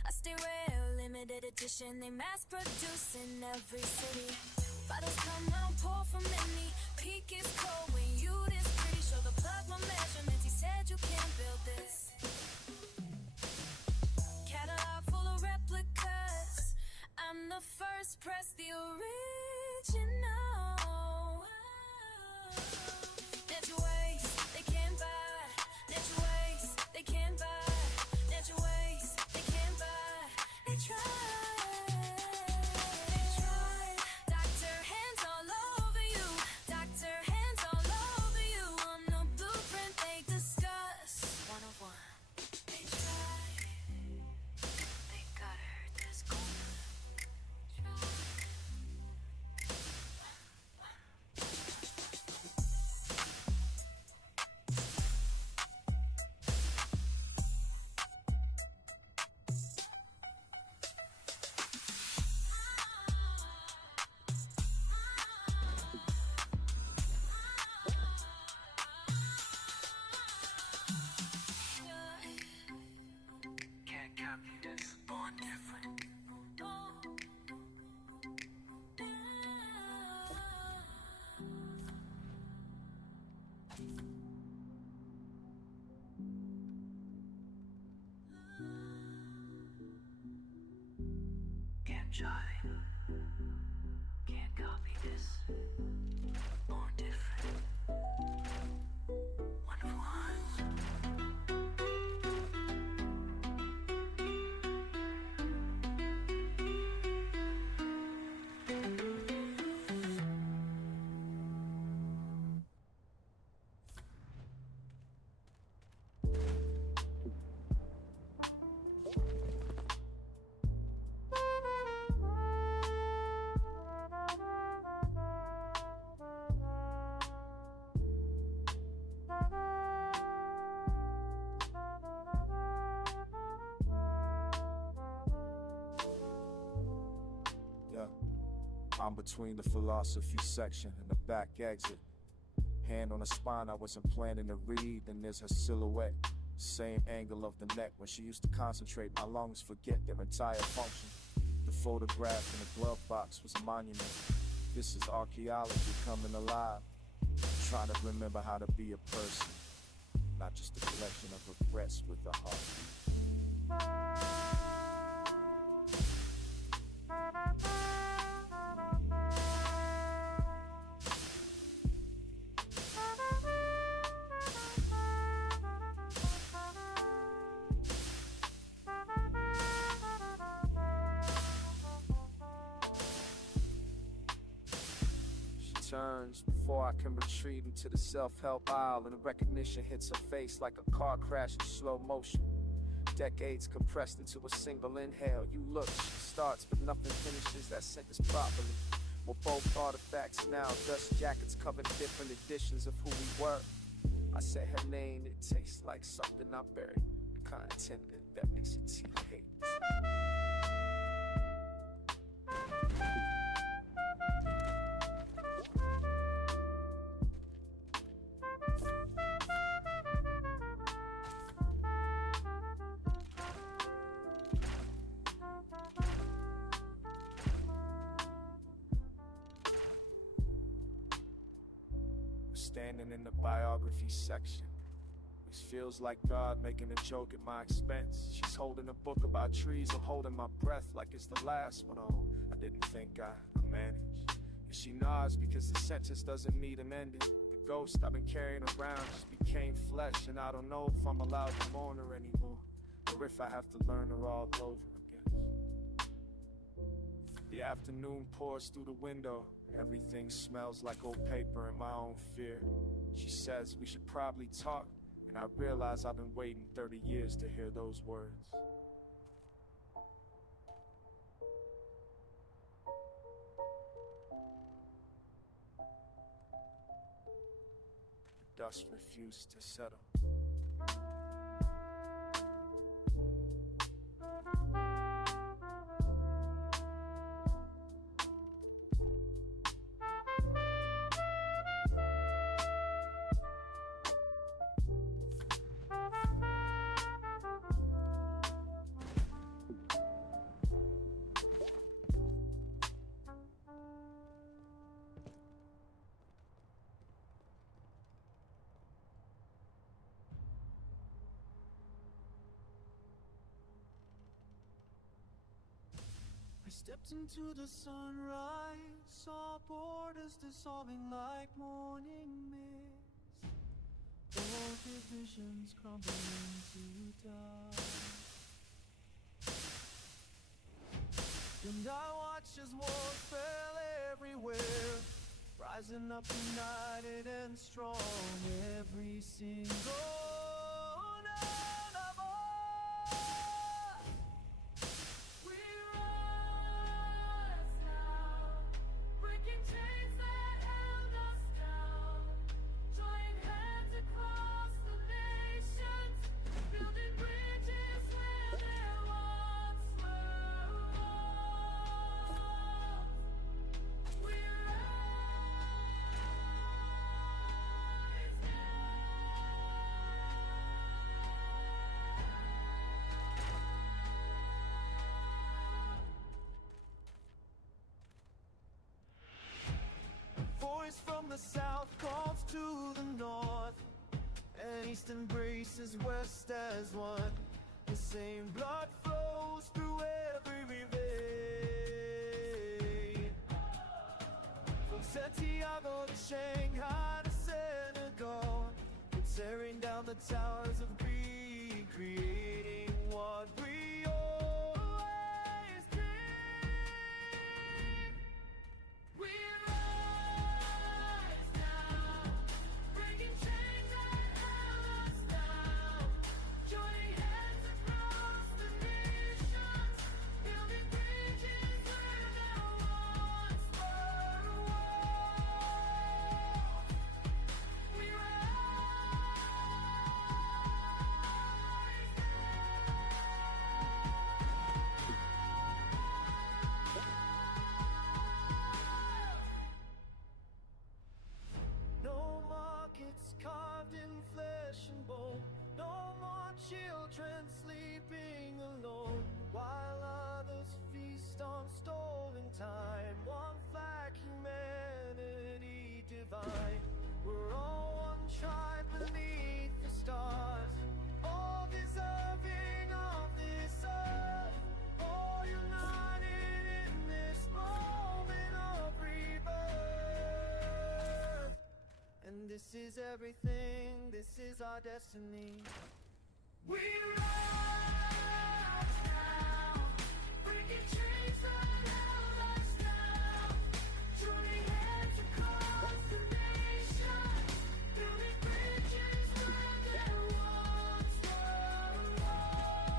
I stay rare, limited edition. They mass produce in every city. Bottles come out, pour from many. Peak is cold when you this pretty. Show the plug my measurements. He said you can't build this. Catalog full of replicas. I'm the first press, the original. Natural ways, they can't buy. Natural ways, they can't buy. Natural ways, they can't buy. They try. They try. Doctor hands all over you. Doctor hands all over you. On the blueprint they discuss. 101. They try. They got her this cold. Can't copy this, born different. Can't try. Can't copy this. Born different. One of one. Yeah, I'm between the philosophy section and the back exit. Hand on the spine, I wasn't planning to read. Then there's her silhouette, same angle of the neck. When she used to concentrate, my lungs forget their entire function. The photograph in the glove box was a monument. This is archaeology coming alive. Trying to remember how to be a person, not just a collection of regrets with a heart. Turns before I can retreat into the self-help aisle, and the recognition hits her face like a car crash in slow motion. Decades compressed into a single inhale. You look, she starts, but nothing finishes that sentence properly. We're both artifacts now, dust jackets covered different editions of who we were. I said her name, it tastes like something I buried, the kind of tender that makes your teeth hate. standing in the biography section. This feels like God making a joke at my expense. She's holding a book about trees, I'm holding my breath like it's the last one. Oh, I didn't think I managed. And she nods because the sentence doesn't need an ending. The ghost I've been carrying around just became flesh, and I don't know if I'm allowed to mourn her anymore, or if I have to learn her all over again. The afternoon pours through the window. Everything smells like old paper and my own fear. She says we should probably talk, and I realize I've been waiting 30 years to hear those words. The dust refused to settle. I stepped into the sunrise, saw borders dissolving like morning mist. All divisions crumbling to dust. And I watched as wars fell everywhere, rising up united and strong. Every single none of us. We rise now, breaking chains that held us down, joining hands across the nations, building bridges where there once were walls. We rise Voice from the south calls to the north, and east embraces west as one. The same blood flows through every vein. From Santiago to Shanghai to Senegal, we're tearing down the towers of greed, creating what we always dreamed. We rise now, breaking chains that held us down, joining hands across the nations, building bridges where there once were walls. We No markets carved in flesh and bone. No more children sleeping alone, while others feast on stolen time. One flag, humanity divine. We're all one tribe beneath the stars, all deserving of this earth, all united in this moment of rebirth. And this is everything, this is our destiny. We rise now, breaking chains that held us down, joining hands across the nation, building bridges where there once were walls.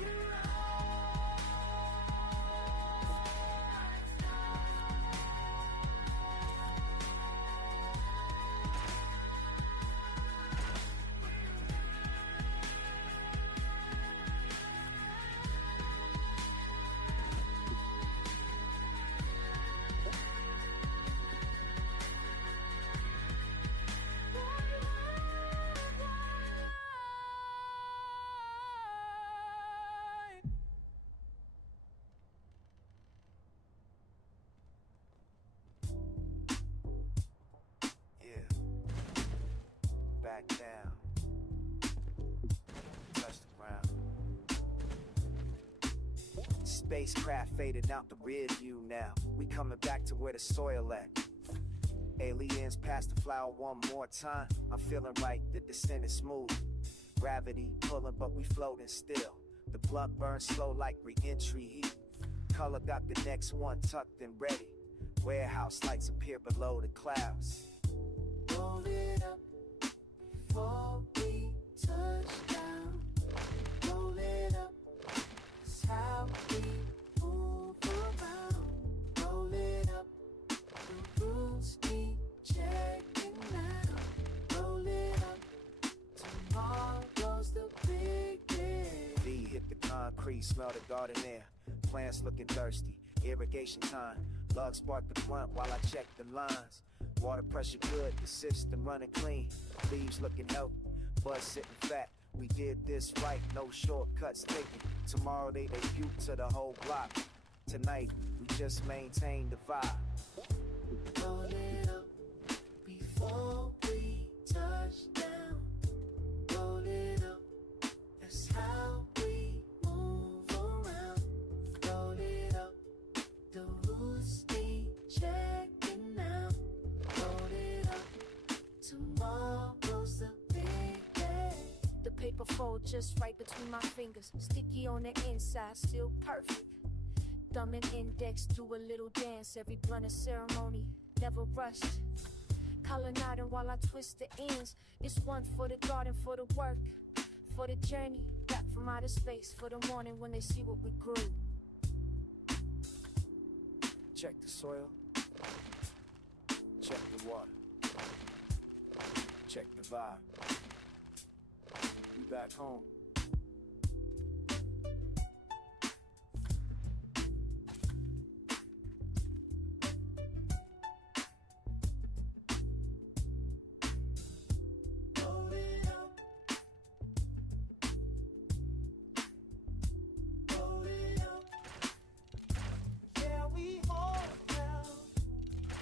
We rise now. back down. Touch the ground. Spacecraft faded out the rear view now. We coming back to where the soil at. Aliens pass the flower one more time. I'm feeling right, the descent is smooth. Gravity pulling, but we floating still. The blood burns slow like re-entry heat. Color got the next one tucked and ready. Warehouse lights appear below the clouds. Roll it up before we touch down. Roll it up, that's how we move around. Roll it up, the rules need checking now. Roll it up, tomorrow's the big day. V hit the concrete, smell the garden air. Plants looking thirsty, irrigation time. Lug spark the blunt while I check the lines. Water pressure good, the system running clean. Leaves looking healthy, buds sitting fat. We did this right, no shortcuts taken. Tomorrow they debut to the whole block. Tonight, we just maintain the vibe. Roll it up before we touch down. Roll it up, that's how we move around. Roll it up, the rules need checking now. Roll it up, tomorrow's the big day. The paper fold just right between my fingers. Sticky on the inside, still perfect. Thumb and index do a little dance. Every blunt is ceremony, never rushed. Color nodding while I twist the ends. This one for the garden, for the work, for the journey. Back from outer space, for the morning when they see what we grew. Check the soil. Check the water. Check the vibe. We back home. Roll it up. Roll it up. Yeah, we hold now.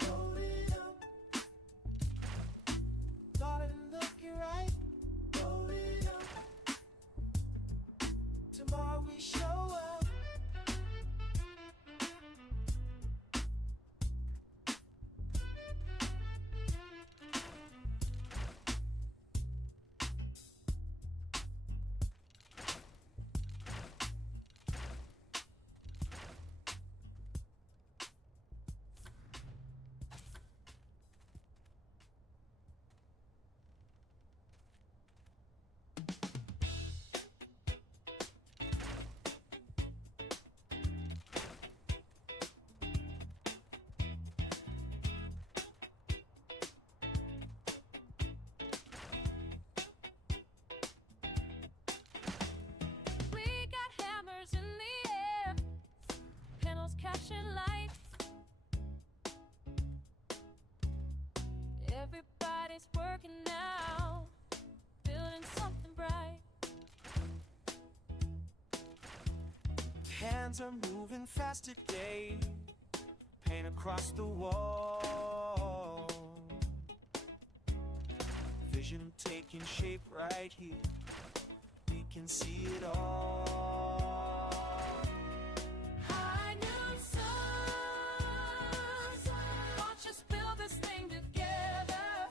Roll it up. Darling, looking right. Roll it up. Tomorrow we show up. We got hammers in the air, panels catching light. Everybody's working now, building something bright. Hands are moving fast today. Paint across the wall. Vision taking shape right here. We can see it all. High noon sun, watch us build this thing together.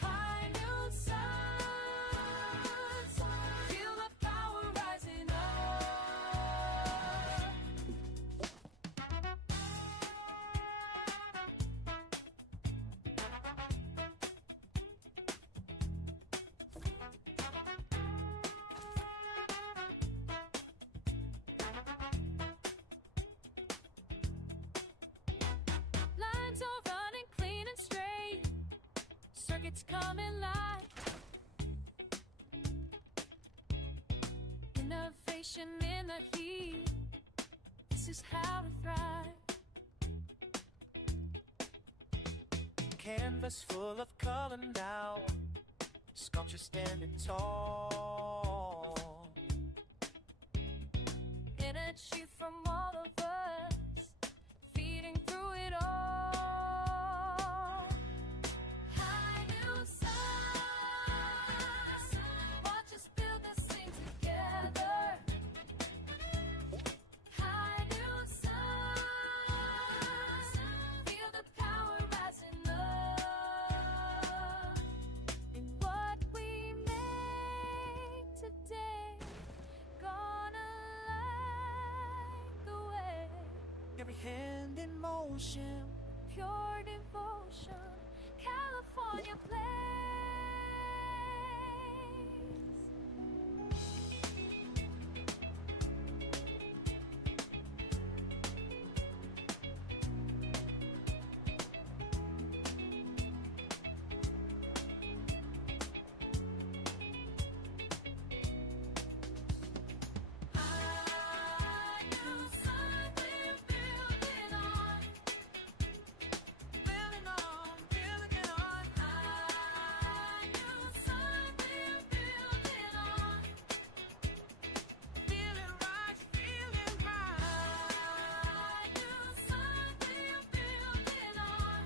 High noon sun, feel the power rising up. Lines are running clean and straight, circuits coming live. Innovation in the heat, this is how to thrive. Canvas full of color now. Sculpture standing tall. Energy from all of us, feeding through it all. High noon motion, pure devotion, California place. I knew something building on, building on, building on. I knew something building on, feeling right, feeling right. I knew something building on,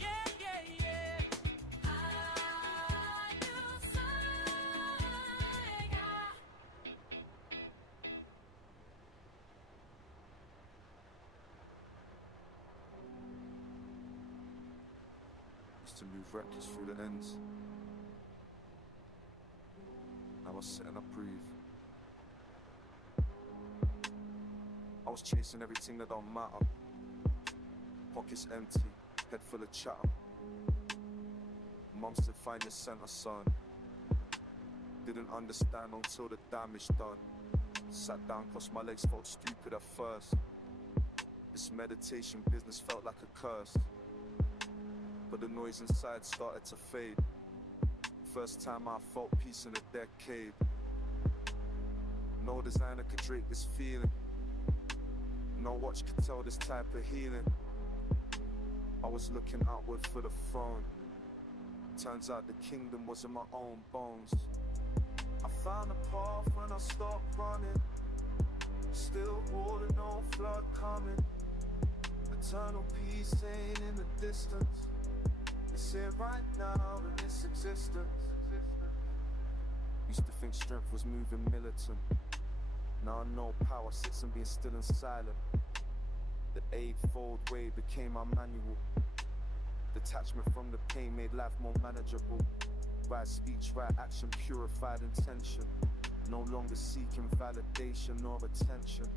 yeah, yeah, yeah. I knew something, yeah. Used to move reckless through the ends. Now I sit and I breathe. I was chasing everything that don't matter. Pockets empty, head full of chatter. Mum said find your center, son. Didn't understand until the damage done. Sat down, crossed my legs, felt stupid at first. This meditation business felt like a curse. But the noise inside started to fade. First time I felt peace in a decade. No designer could drape this feeling. No watch could tell this type of healing. I was looking outward for the throne. Turns out the kingdom was in my own bones. I found a path when I stopped running. Still water, no flood coming. Eternal peace ain't in the distance. It's here right now in this existence. Used to think strength was moving militant. Now I know power sits in being still and silent. The eightfold way became my manual. Detachment from the pain made life more manageable. Right speech, right action, purified intention. No longer seeking validation or attention.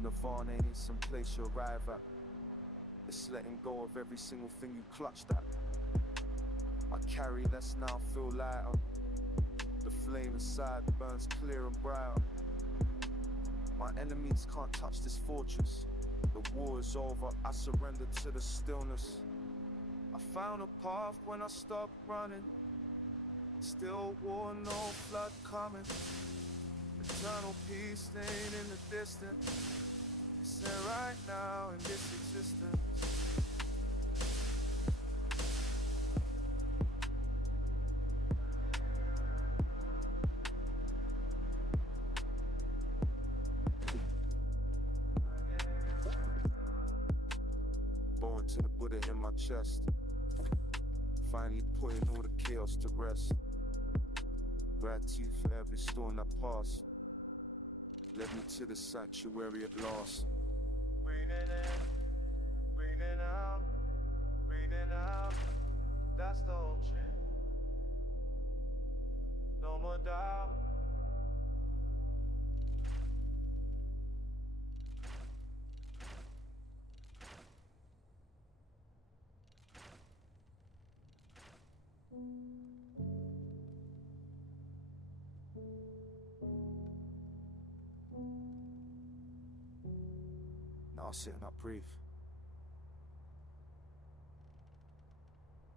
Nirvana ain't some place you arrive at. It's letting go of every single thing you clutched at. I carry less now, feel lighter. The flame inside burns clear and brighter. My enemies can't touch this fortress. The war is over, I surrender to the stillness. I found a path when I stopped running. Still war, no flood coming. Eternal peace ain't in the distance. It's there right now in this existence. Born to the Buddha in my chest. Finally putting all the chaos to rest. Gratitude for every storm that passed. Led me to the sanctuary at last. Breathing in, breathing out, breathing out. That's the whole chant. No more doubt. Now I sit and I breathe.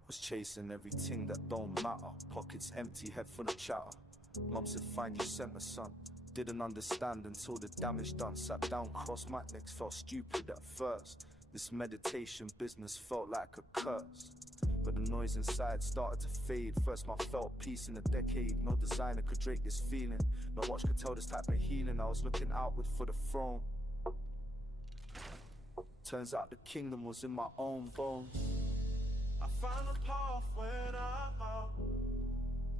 Was chasing everything that don't matter. Pockets empty, head full of chatter. Mum said find your center, son. Didn't understand until the damage done. Sat down, crossed my legs, felt stupid at first. This meditation business felt like a curse. But the noise inside started to fade. First I felt peace in a decade. No designer could drape this feeling. No watch could tell this type of healing. I was looking outward for the throne. Turns out the kingdom was in my own bones. I found a path when I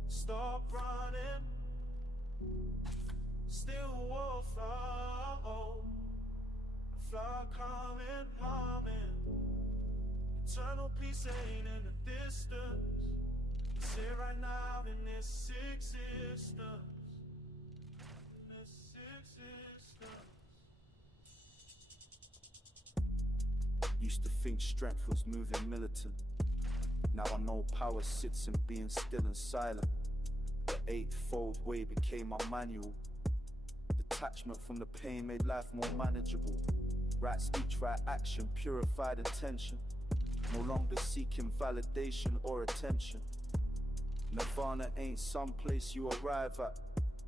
stopped running. Still war flow. A flood coming, humming. Eternal peace ain't in the distance. It's here right now in this existence. In this existence. Used to think strength was moving militant. Now I know power sits in being still and silent. The eightfold way became my manual. Detachment from the pain made life more manageable. Right speech, right action, purified intention. No longer seeking validation or attention. Nirvana ain't some place you arrive at.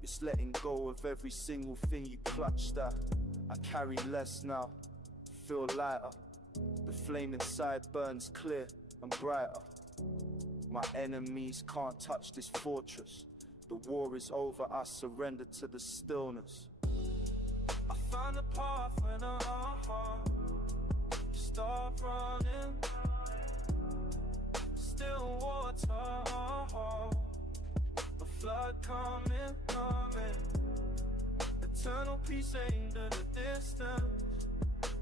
It's letting go of every single thing you clutched at. I carry less now, feel lighter. The flame inside burns clear and brighter. My enemies can't touch this fortress. The war is over, I surrender to the stillness. I found a path when stop running. Still water, a flood coming. Eternal peace ain't in the distance.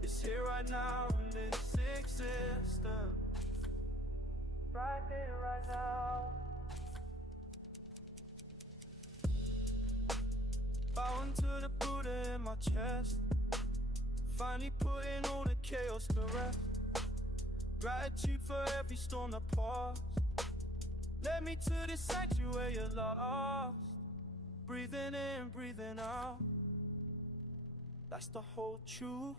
It's here right now in this existence. Right here, right now. Bowing to the Buddha in my chest. Finally putting all the chaos to rest. Gratitude for every storm that passed. Led me to this sanctuary at last. Breathing in, breathing out. That's the whole truth.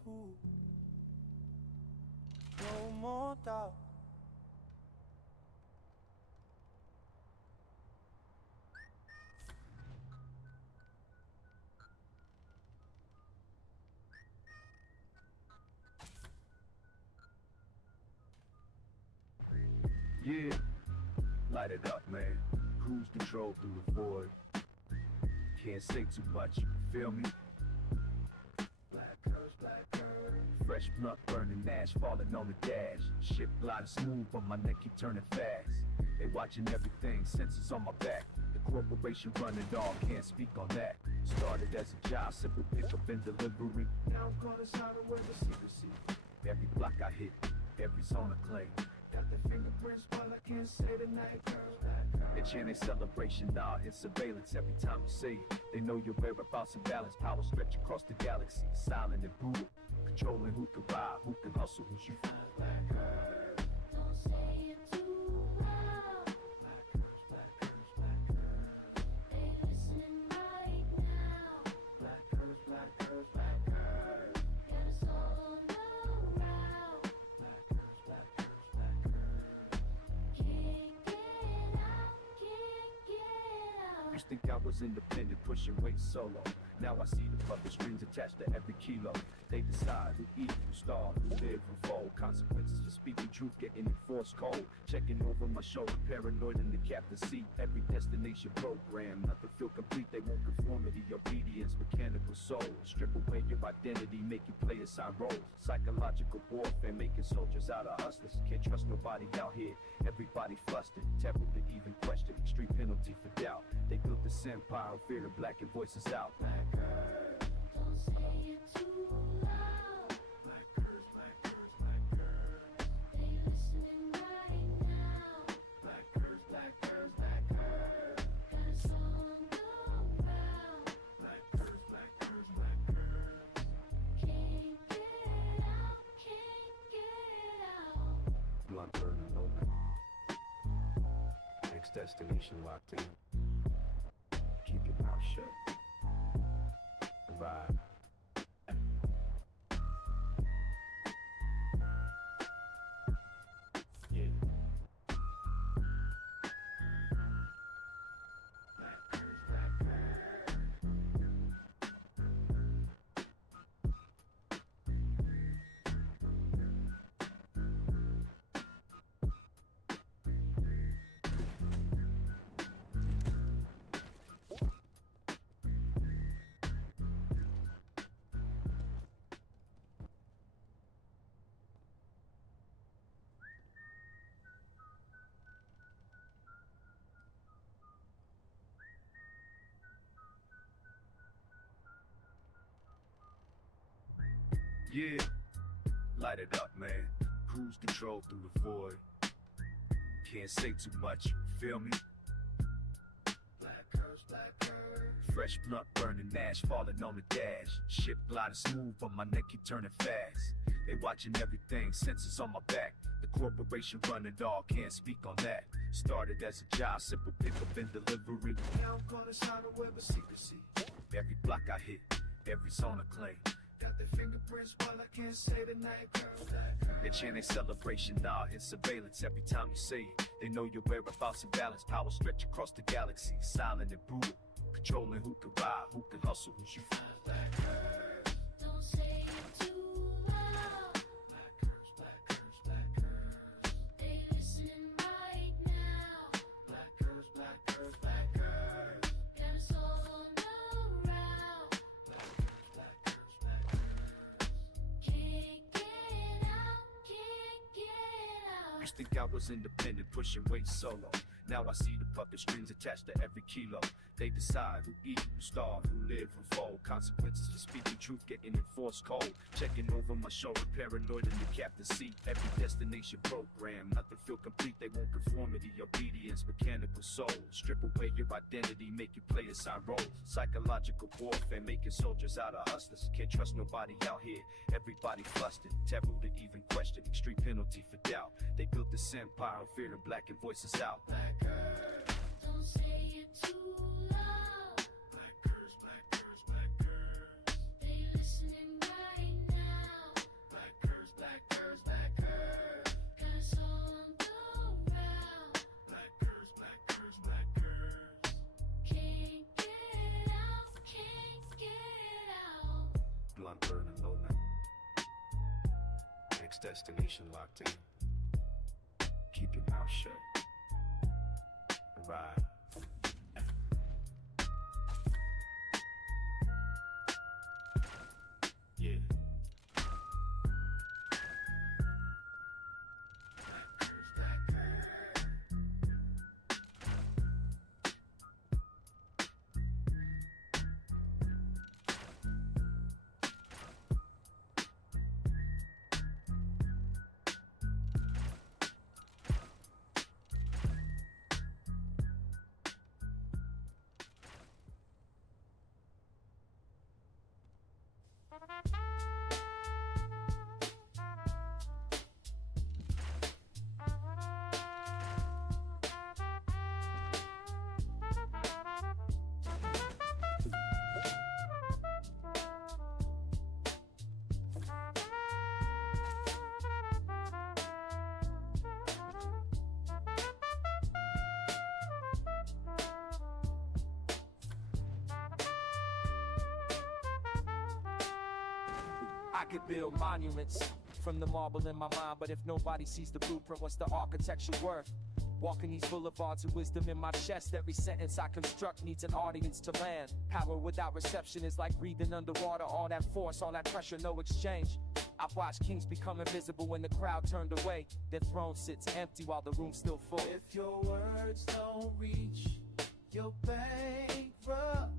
No more doubt. Yeah, light it up, man. Cruise control through the void. Can't say too much, you feel me? Black curves, fresh blunt burning ash falling on the dash. Ship gliding smooth, but my neck keep turning fast. They watching everything, sensors on my back. The corporation running all, can't speak on that. Started as a job, simple pickup and delivery. Now I'm gonna sign away the secrecy. Every block I hit, every zone I claim. Got the fingerprints, but I can't say the night, girls. They chant a celebration, nah, it's surveillance every time you say it. They know your whereabouts and balance, power stretch across the galaxy. Silent and brutal, controlling who can ride, who can hustle, who you find. Black curves. Don't say it too loud. Black curves, black curves. They listening right now. Black curves, black curves, black curves. Got us all on the route. Black curves, black curves, black curves. Can't get out, can't get out. Used to think I was independent, pushing weight solo. Now I see the puppet strings attached to every kilo. They decide who eat, who starve, who live, who fold. Consequences for speaking truth, getting enforced cold. Checking over my shoulder, paranoid in the captain's seat. Every destination program, nothing feel complete. They want conformity, obedience, mechanical soul. Strip away your identity, make you play a side role. Psychological warfare, making soldiers out of hustlers. Can't trust nobody out here, everybody flustered. Terrible to even question, extreme penalty for doubt. They built this empire, fear the blackened voices out. Black curves. Don't say it too loud. Black curves, black curves, black curves. They listening right now. Black curves, black curves, black curves. Got us all on the route. Black curves, black curves, black curves. Can't get out, can't get out. Blunt burning open. Next destination locked in. Keep your mouth shut. Vibe. Yeah. Black curves, black curves. Yeah, light it up, man. Cruise control through the void. Can't say too much, you feel me? Black curves, black curves. Fresh blunt burning ash falling on the dash. Ship gliding smooth, but my neck keep turning fast. They watching everything, sensors on my back. The corporation running all, can't speak on that. Started as a job, simple pickup and delivery. Now I'm gonna sign a web of secrecy. Every block I hit, every zone I claim. Got their fingerprints, while I can't say the name. They chant a celebration, nah, it's surveillance every time you say it. They know your whereabouts and balance, power stretch across the galaxy. Silent and brutal, controlling who can ride, who can hustle, who you find. Don't say it too loud. Black curves, black curves, black curves. They listening right now. Black curves, black curves, black curves. Got us all on the route. Black curves, black curves. Can't get out, can't get out. Used to think I was independent, pushing weight solo. Now I see the puppet strings attached to every kilo. They decide who eat, who starve, who live, who fold. Consequences for speaking truth, getting enforced cold. Checking over my shoulder, paranoid in the captain's seat. Every destination program, nothing feel complete. They want conformity, obedience, mechanical soul. Strip away your identity, make you play a side role. Psychological warfare, making soldiers out of hustlers. Can't trust nobody out here, everybody flustered. Taboo to even question, extreme penalty for doubt. They built this empire on fear and blacking voices out. Black curves, Don't say it too loud. black curves, black curves, black curves. They listening right now. Black curves, black curves, black curves. Got us all on the route. Black curves, black curves, black curves. Can't get out, can't get out. Blunt burning low night. Next destination locked in. Keep your mouth shut. Arrive. Yeah. Black curves, black curves. I could build monuments from the marble in my mind, but if nobody sees the blueprint, what's the architecture worth? Walking these boulevards with wisdom in my chest. Every sentence I construct needs an audience to land. Power without reception is like breathing underwater. All that force, all that pressure, no exchange. I've watched kings become invisible when the crowd turned away. Their throne sits empty while the room's still full. If your words don't reach, you'll bankrupt.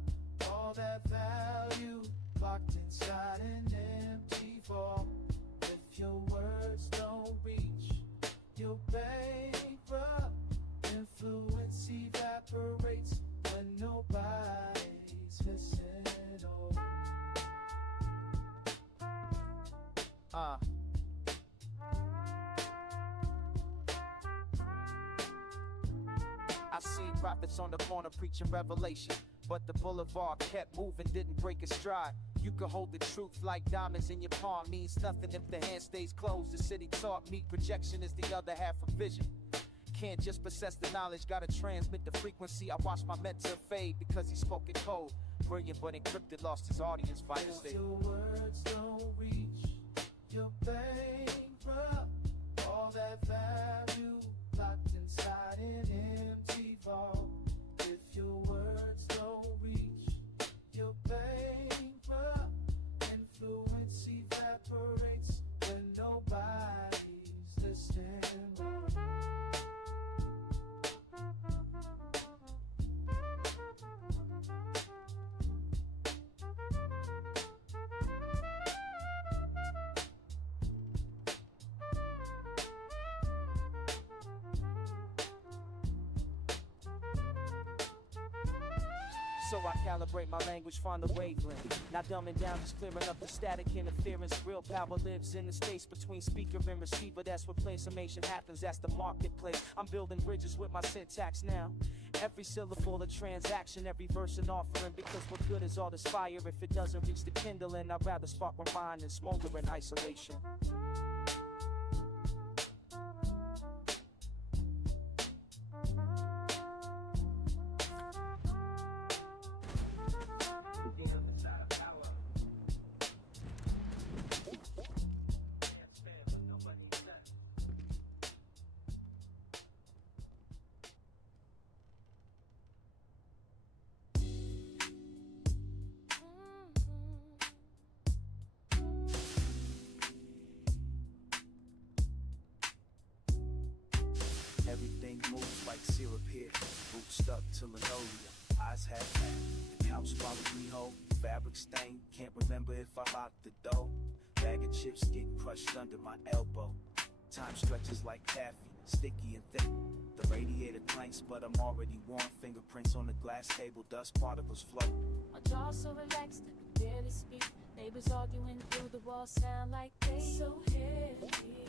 All that value locked inside an empty vault. If your words don't reach, you'll bankrupt. Influence evaporates when nobody's listening. I seen prophets on the corner preaching revelation, but the boulevard kept moving, didn't break a stride. You could hold the truth like diamonds in your palm, means nothing if the hand stays closed. The city taught me projection is the other half of vision. Can't just possess the knowledge, gotta transmit the frequency. I watched my mentor fade because he spoke in code. Brilliant but encrypted, lost his audience by If mistake. your words don't reach, you're bankrupt. All that value locked inside an empty vault. If your words don't reach, you're bankrupt. Influence evaporates when nobody's listening. So I calibrate my language, find the wavelength. Not dumbing down, just clearing up the static interference. Real power lives in the space between speaker and receiver. That's where placemation happens, that's the marketplace. I'm building bridges with my syntax now. Every syllable a transaction, every verse an offering. Because what good is all this fire if it doesn't reach the kindling? I'd rather spark my mind and smolder in isolation. Everything moves like syrup here, root stuck to linoleum, eyes half back. The couch follows me home, fabric stain, can't remember if I locked the door. Bag of chips getting crushed under my elbow. Time stretches like taffy, sticky and thick. The radiator clanks, but I'm already warm. Fingerprints on the glass table, dust particles float. My jaw so relaxed, I can barely speak. Neighbors arguing through the walls sound like they so heavy.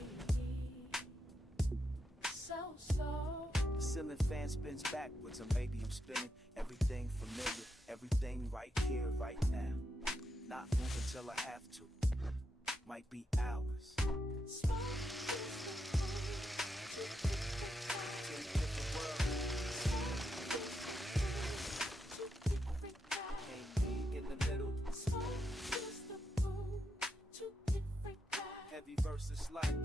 So slow. The ceiling fan spins backwards, or maybe I'm spinning. Everything familiar, everything right here, right now. Not move until I have to. Might be hours. Smoke in the middle. Heavy versus light.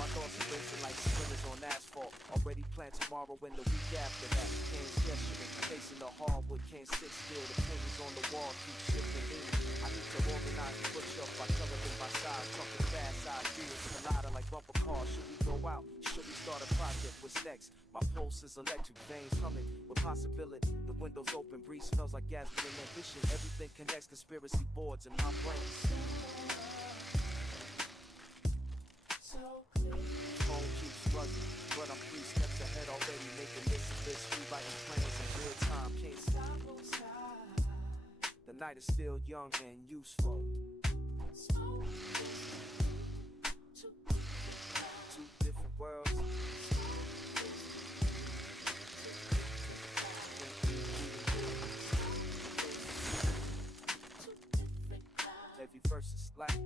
My thoughts are racing like sprinters on asphalt. Already planned tomorrow and the week after that. Hands gesturing, facing the hardwood, can't sit still. The fingers on the wall keep shifting in. I need to organize the bookshelf by coloring my size. Talking fast ideas, colliding like bumper cars. Should we go out? Should we start a project? What's next? My pulse is electric, veins humming with possibility. The windows open, breeze smells like gasoline. Ambition, everything connects. Conspiracy boards in my brain. so clear. Phone keeps buzzing, but I'm 3 steps ahead already. Making this rewriting plans in real time. Can't stop, Won't stop. the night is still young and useful. Smoke. Two different worlds. Heavy versus light.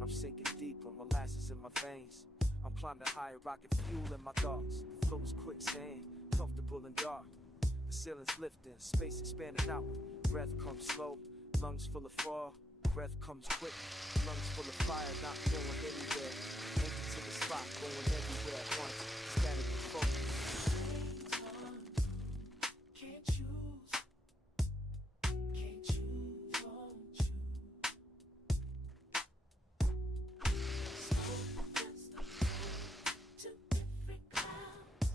I'm sinking deep with molasses in my veins. I'm climbing higher, rocket fuel in my thoughts. The flow is quicksand, comfortable and dark. The ceiling's lifting, space expanding out. Breath comes slow, lungs full of fog. Breath comes quick, lungs full of fire, not going anywhere. Empty to the spot, going everywhere at once. Static and focus. Can't choose. Can't choose, won't you? Two different clouds.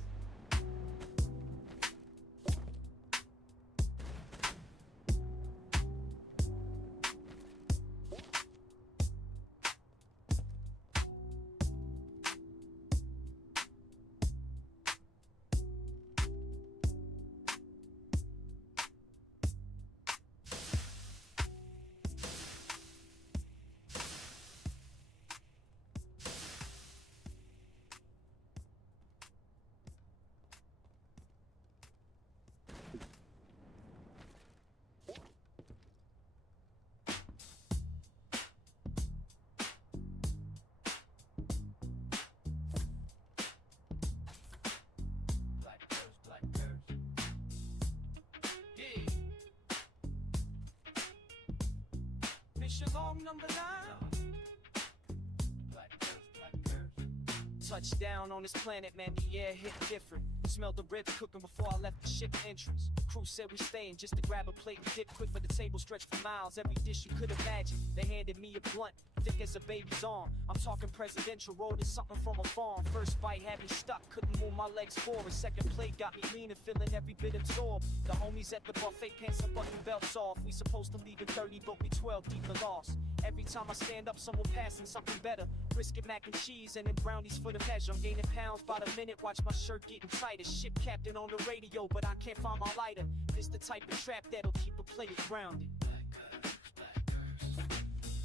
Black girls. Yeah. Mission long number 9. Black girls. Touchdown on this planet, man, the air hit different. Smelled the ribs cooking before I left the ship entrance. Crew said we staying just to grab a plate and dip quick for the table stretched for miles. Every dish you could imagine. They handed me a blunt, thick as a baby's arm. I'm talking presidential road, it's something from a farm. First bite had me stuck, couldn't move my legs forward. Second plate got me leaning, feeling every bit absorbed. The homies at the buffet pants and button belts off. We supposed to leave at 30, but we 12 deep and lost. Every time I stand up, someone passing something better. Brisket, mac and cheese, and then brownies for the measure. I'm gaining pounds by the minute, watch my shirt getting tighter. Ship captain on the radio, but I can't find my lighter. This the type of trap that'll keep a player grounded.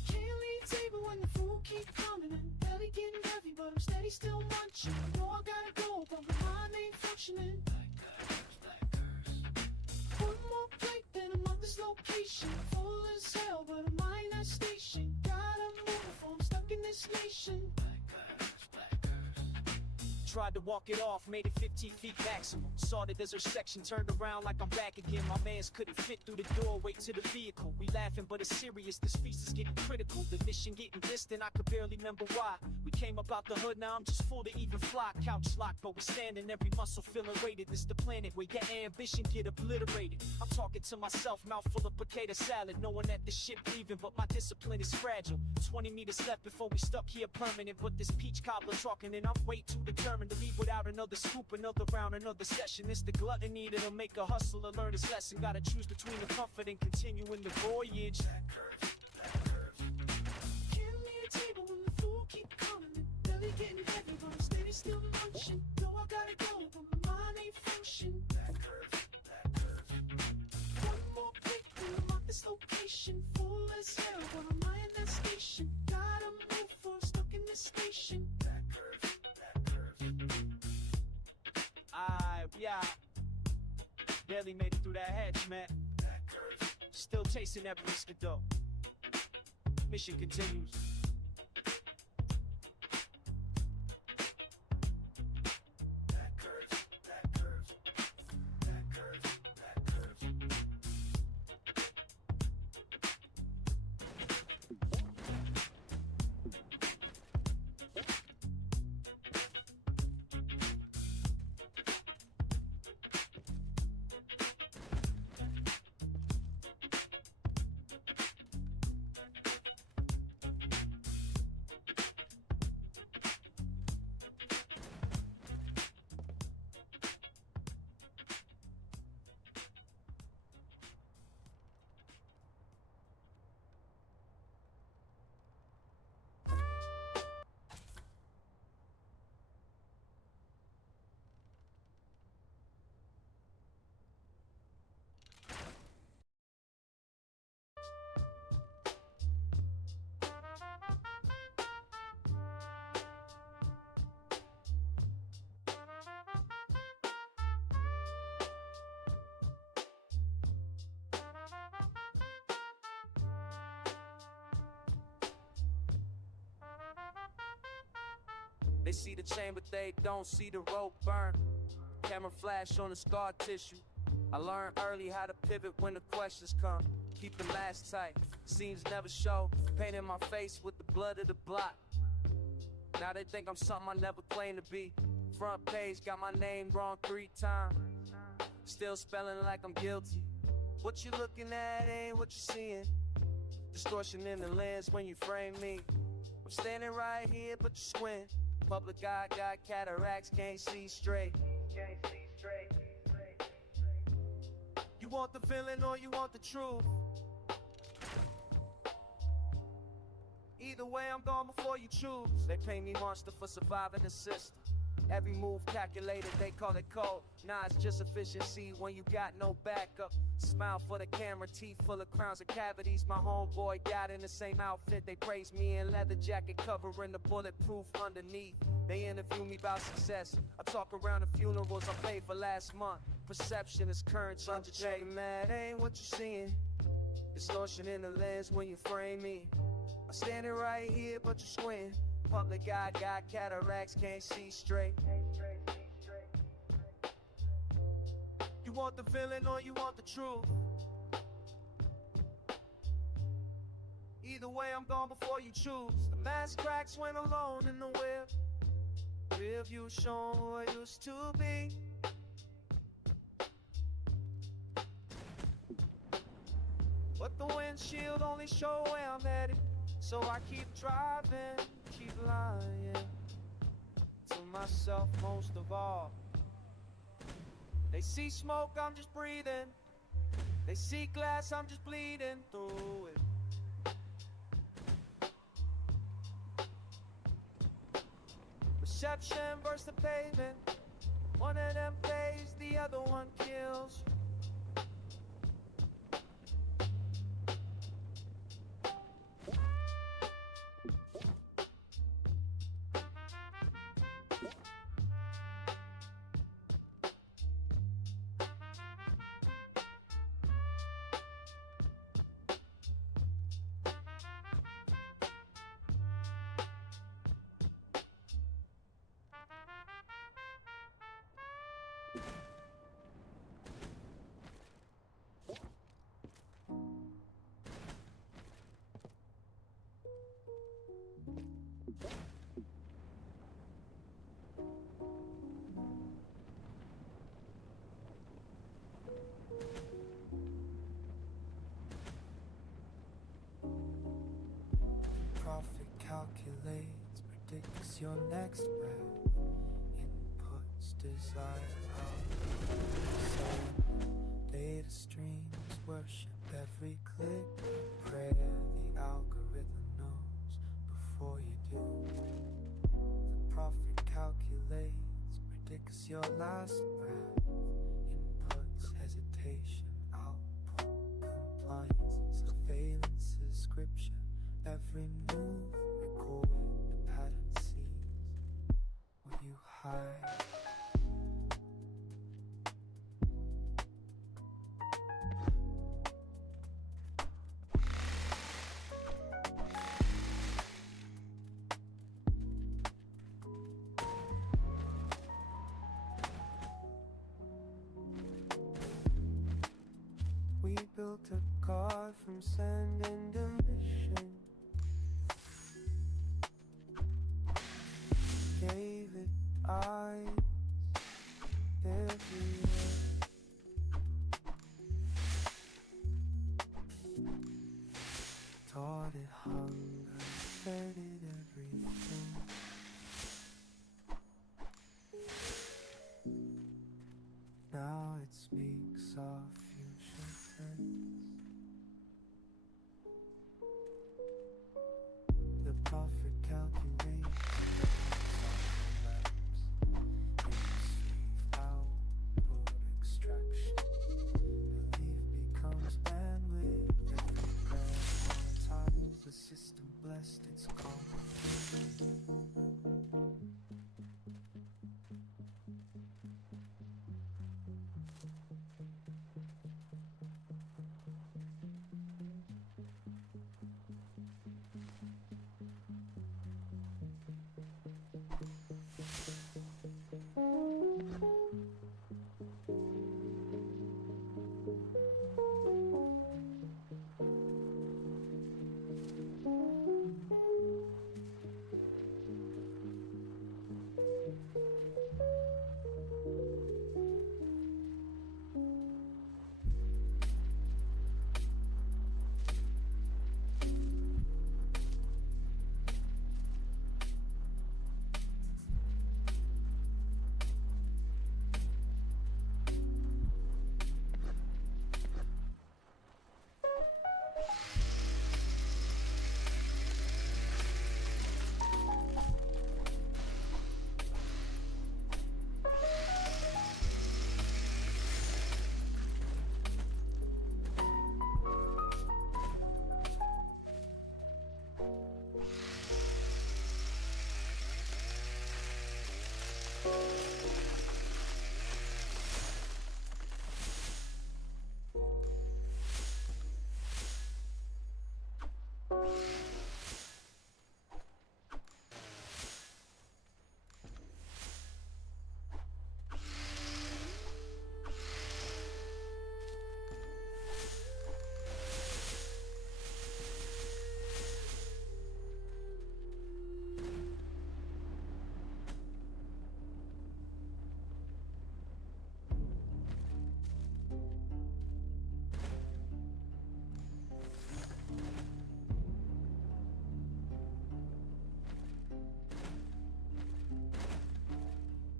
Can't leave table when the food keep coming and belly getting heavy, but I'm steady still munching. Know I gotta go, but my mind ain't functioning. One more plate, then I'm on this location. Full as hell, but I'm in that station. Gotta move, I'm stuck in this nation. Tried to walk it off, made it 15 feet maximum. Saw the desert section, turned around like I'm back again. My mans couldn't fit through the doorway to the vehicle. We laughing, but it's serious, this feast is getting critical. The mission getting distant, I could barely remember why. We came up out the hood, now I'm just full to even fly. Couch locked, but we're standing, every muscle feeling weighted. This the planet where your ambition get obliterated. I'm talking to myself, mouth full of potato salad, knowing that the ship leaving, but my discipline is fragile. 20 meters left before we stuck here permanent, but this peach cobbler talking, and I'm way too determined to leave without another scoop, another round, another session. It's the gluttony that'll make a hustler learn his lesson. Gotta choose between the comfort and continuing the voyage. Can't leave the table when the food keep coming and belly getting heavy, but I'm steady still munching. Know I gotta go, but my mind ain't functioning. One more plate, then I'm at this location. Full as hell, but I'm in that station. Gotta move, for I'm stuck in this station. Yeah, barely made it through that hedge, man. Still chasing that brisket though. Mission continues. They see the chain, but they don't see the rope burn. Camera flash on the scar tissue. I learned early how to pivot when the questions come. Keep the mask tight, seams never show. Painting my face with the blood of the block. Now they think I'm something I never claimed to be. Front page got my name wrong 3 times. Still spelling like I'm guilty. What you looking at ain't what you seeing. Distortion in the lens when you frame me. I'm standing right here, but you squint. Public eye got cataracts, can't see straight. You want the feeling or you want the truth? Either way, I'm gone before you choose. They pay me monster for surviving the system. Every move calculated, they call it cold. Nah, it's just efficiency when you got no backup. Smile for the camera, teeth full of crowns and cavities. My homeboy got in the same outfit. They praise me in leather jacket, covering the bulletproof underneath. They interview me about success. I talk around the funerals I paid for last month. Perception is currency. Undertaking that ain't what you're seeing. Distortion in the lens when you frame me. I'm standing right here, but you squint. Public eye got cataracts, can't see straight. You want the feeling or you want the truth? Either way, I'm gone before you choose. The mask cracks when alone in the whip. Rear view showing who I used to be. But the windshield only show where I'm headed. So I keep driving, keep lying to myself most of all. They see smoke, I'm just breathing. They see glass, I'm just bleeding through it. Perception versus the pavement. One of them plays, the other one kills. Profit calculates, predicts your next breath. Inputs desire outputs. Data streams worship every click. Prayer the algorithm knows before you do. The profit calculates, predicts your last breath. Inputs hesitation, output compliance, surveillance, scripture. Every move recorded, the pattern sees what you hide. We built a car from sand and emission. Gave it eyes everywhere. Taught it hunger, fed it everything. Now it speaks of future tense. The profit calculation. Output extraction. Belief becomes bandwidth. Every prayer times the system blessed its complicated.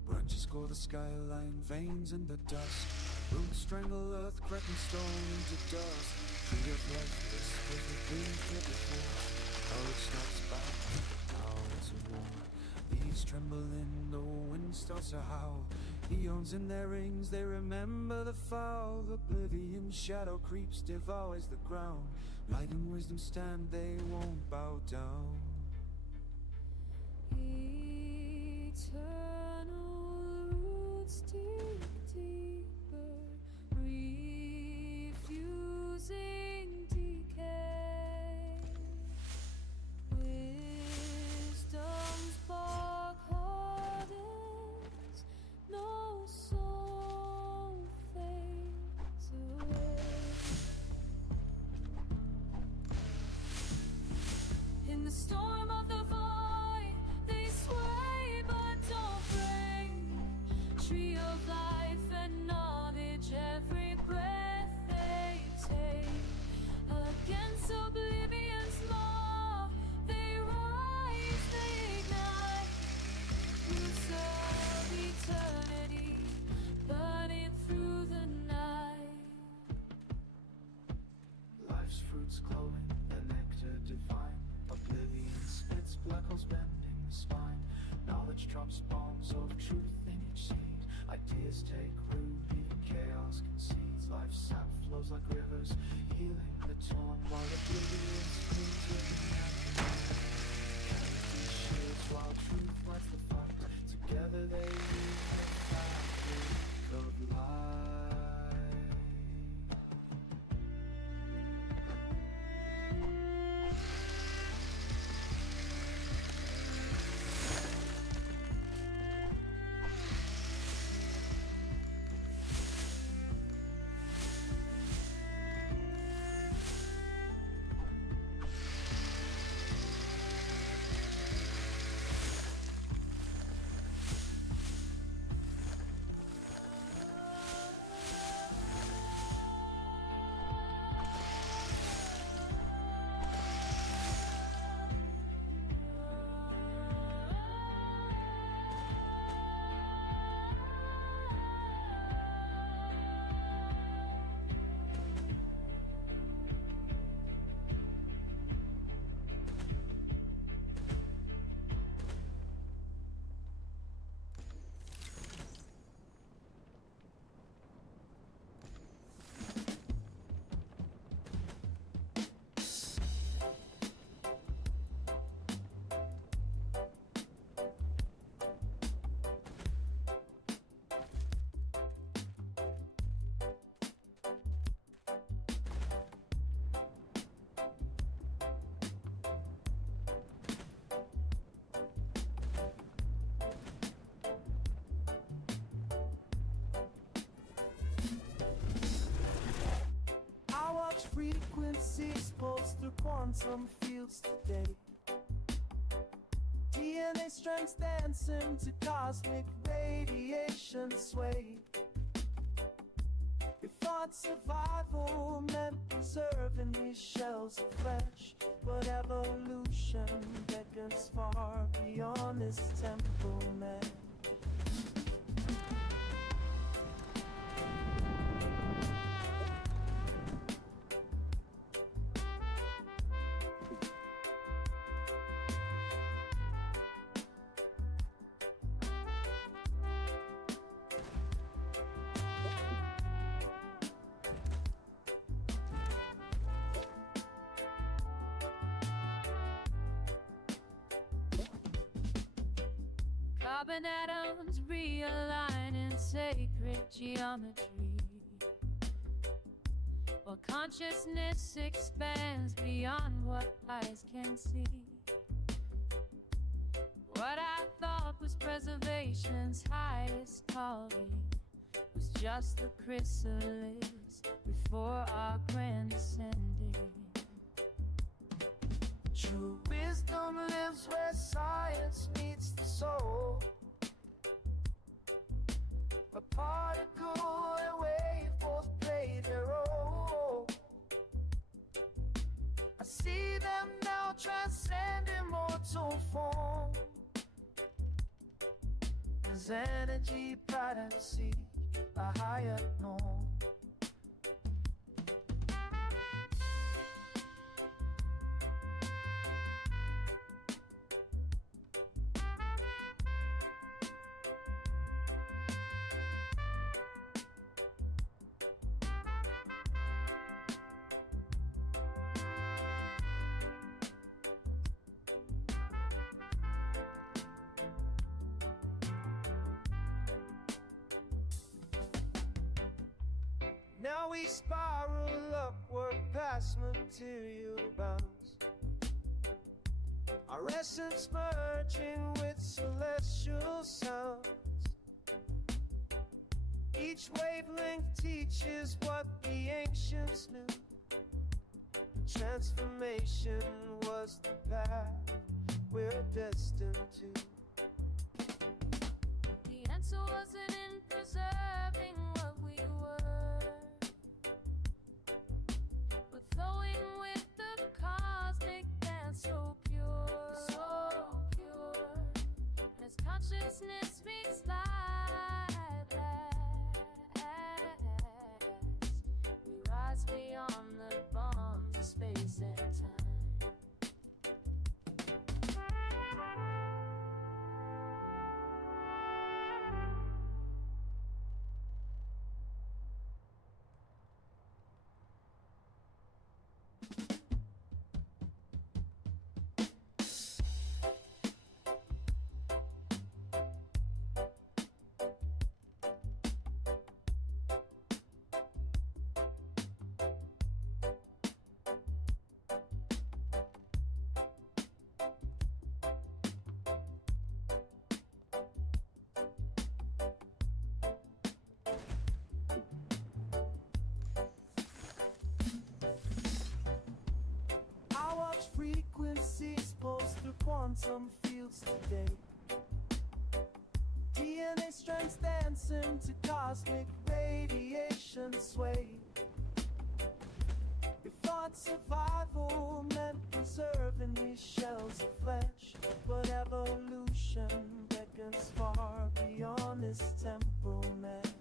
Branches go the skyline, veins in the dust. Roots strangle earth, cracking stone into dust. Tree of life, this was the thing here before. How it snaps back, how it's a war. Leaves tremble in the wind starts to howl. Eons in their rings, they remember the foul. Oblivion's shadow creeps, devours the ground. Light and wisdom stand, they won't bow down. Eternal roots dig deeper, refusing decay. Wisdom's bark hardens, no soul fades away. In the storm of the void, they sway but don't break. Tree of life and knowledge, every breath they take. Against oblivion's law, they rise, they ignite. Roots of eternity, burning through the night. Life's fruits glowing, the nectar divine. Oblivion spits black holes bending the spine. Knowledge drops bombs of truth in each seed. Ideas take root, even chaos concedes. Life's sap flows like rivers, healing the torn. While oblivion screams with the aftermath. Chemistry shields while truth lights the fight. Together they weave the fabric of life. Frequencies pulse through quantum fields today. DNA strands dancing to cosmic radiation sway. If thought survival meant preserving these shells of flesh, but evolution beckons far beyond this temperament. Carbon atoms realign in sacred geometry, while consciousness expands beyond what eyes can see. What I thought was preservation's highest calling was just the chrysalis before our grand ascending. True wisdom lives where science meets the soul. A particle and wave both play their role. I see them now transcend immortal form. As energy, pride and seek a higher norm. Now we spiral upward past material bounds, our essence merging with celestial sounds. Each wavelength teaches what the ancients knew. Transformation was the path we're destined to. The answer wasn't in preserving what we were, but flowing with the cosmic dance, so pure, as consciousness meets light, we rise beyond the bounds of space and time. I watch frequencies pulse through quantum fields today. DNA strands dancing to cosmic radiation sway. If thought survival meant preserving these shells of flesh, but evolution beckons far beyond this temporal mesh.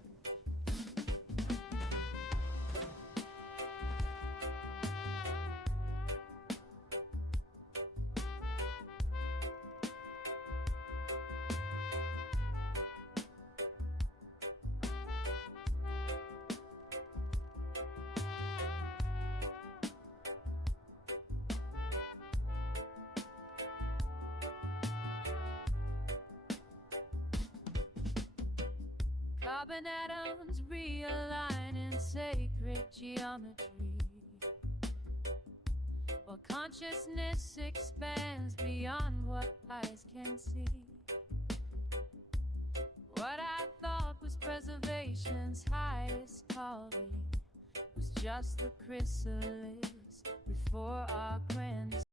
Carbon atoms realign in sacred geometry, while consciousness expands beyond what eyes can see. What I thought was preservation's highest calling was just the chrysalis before our grand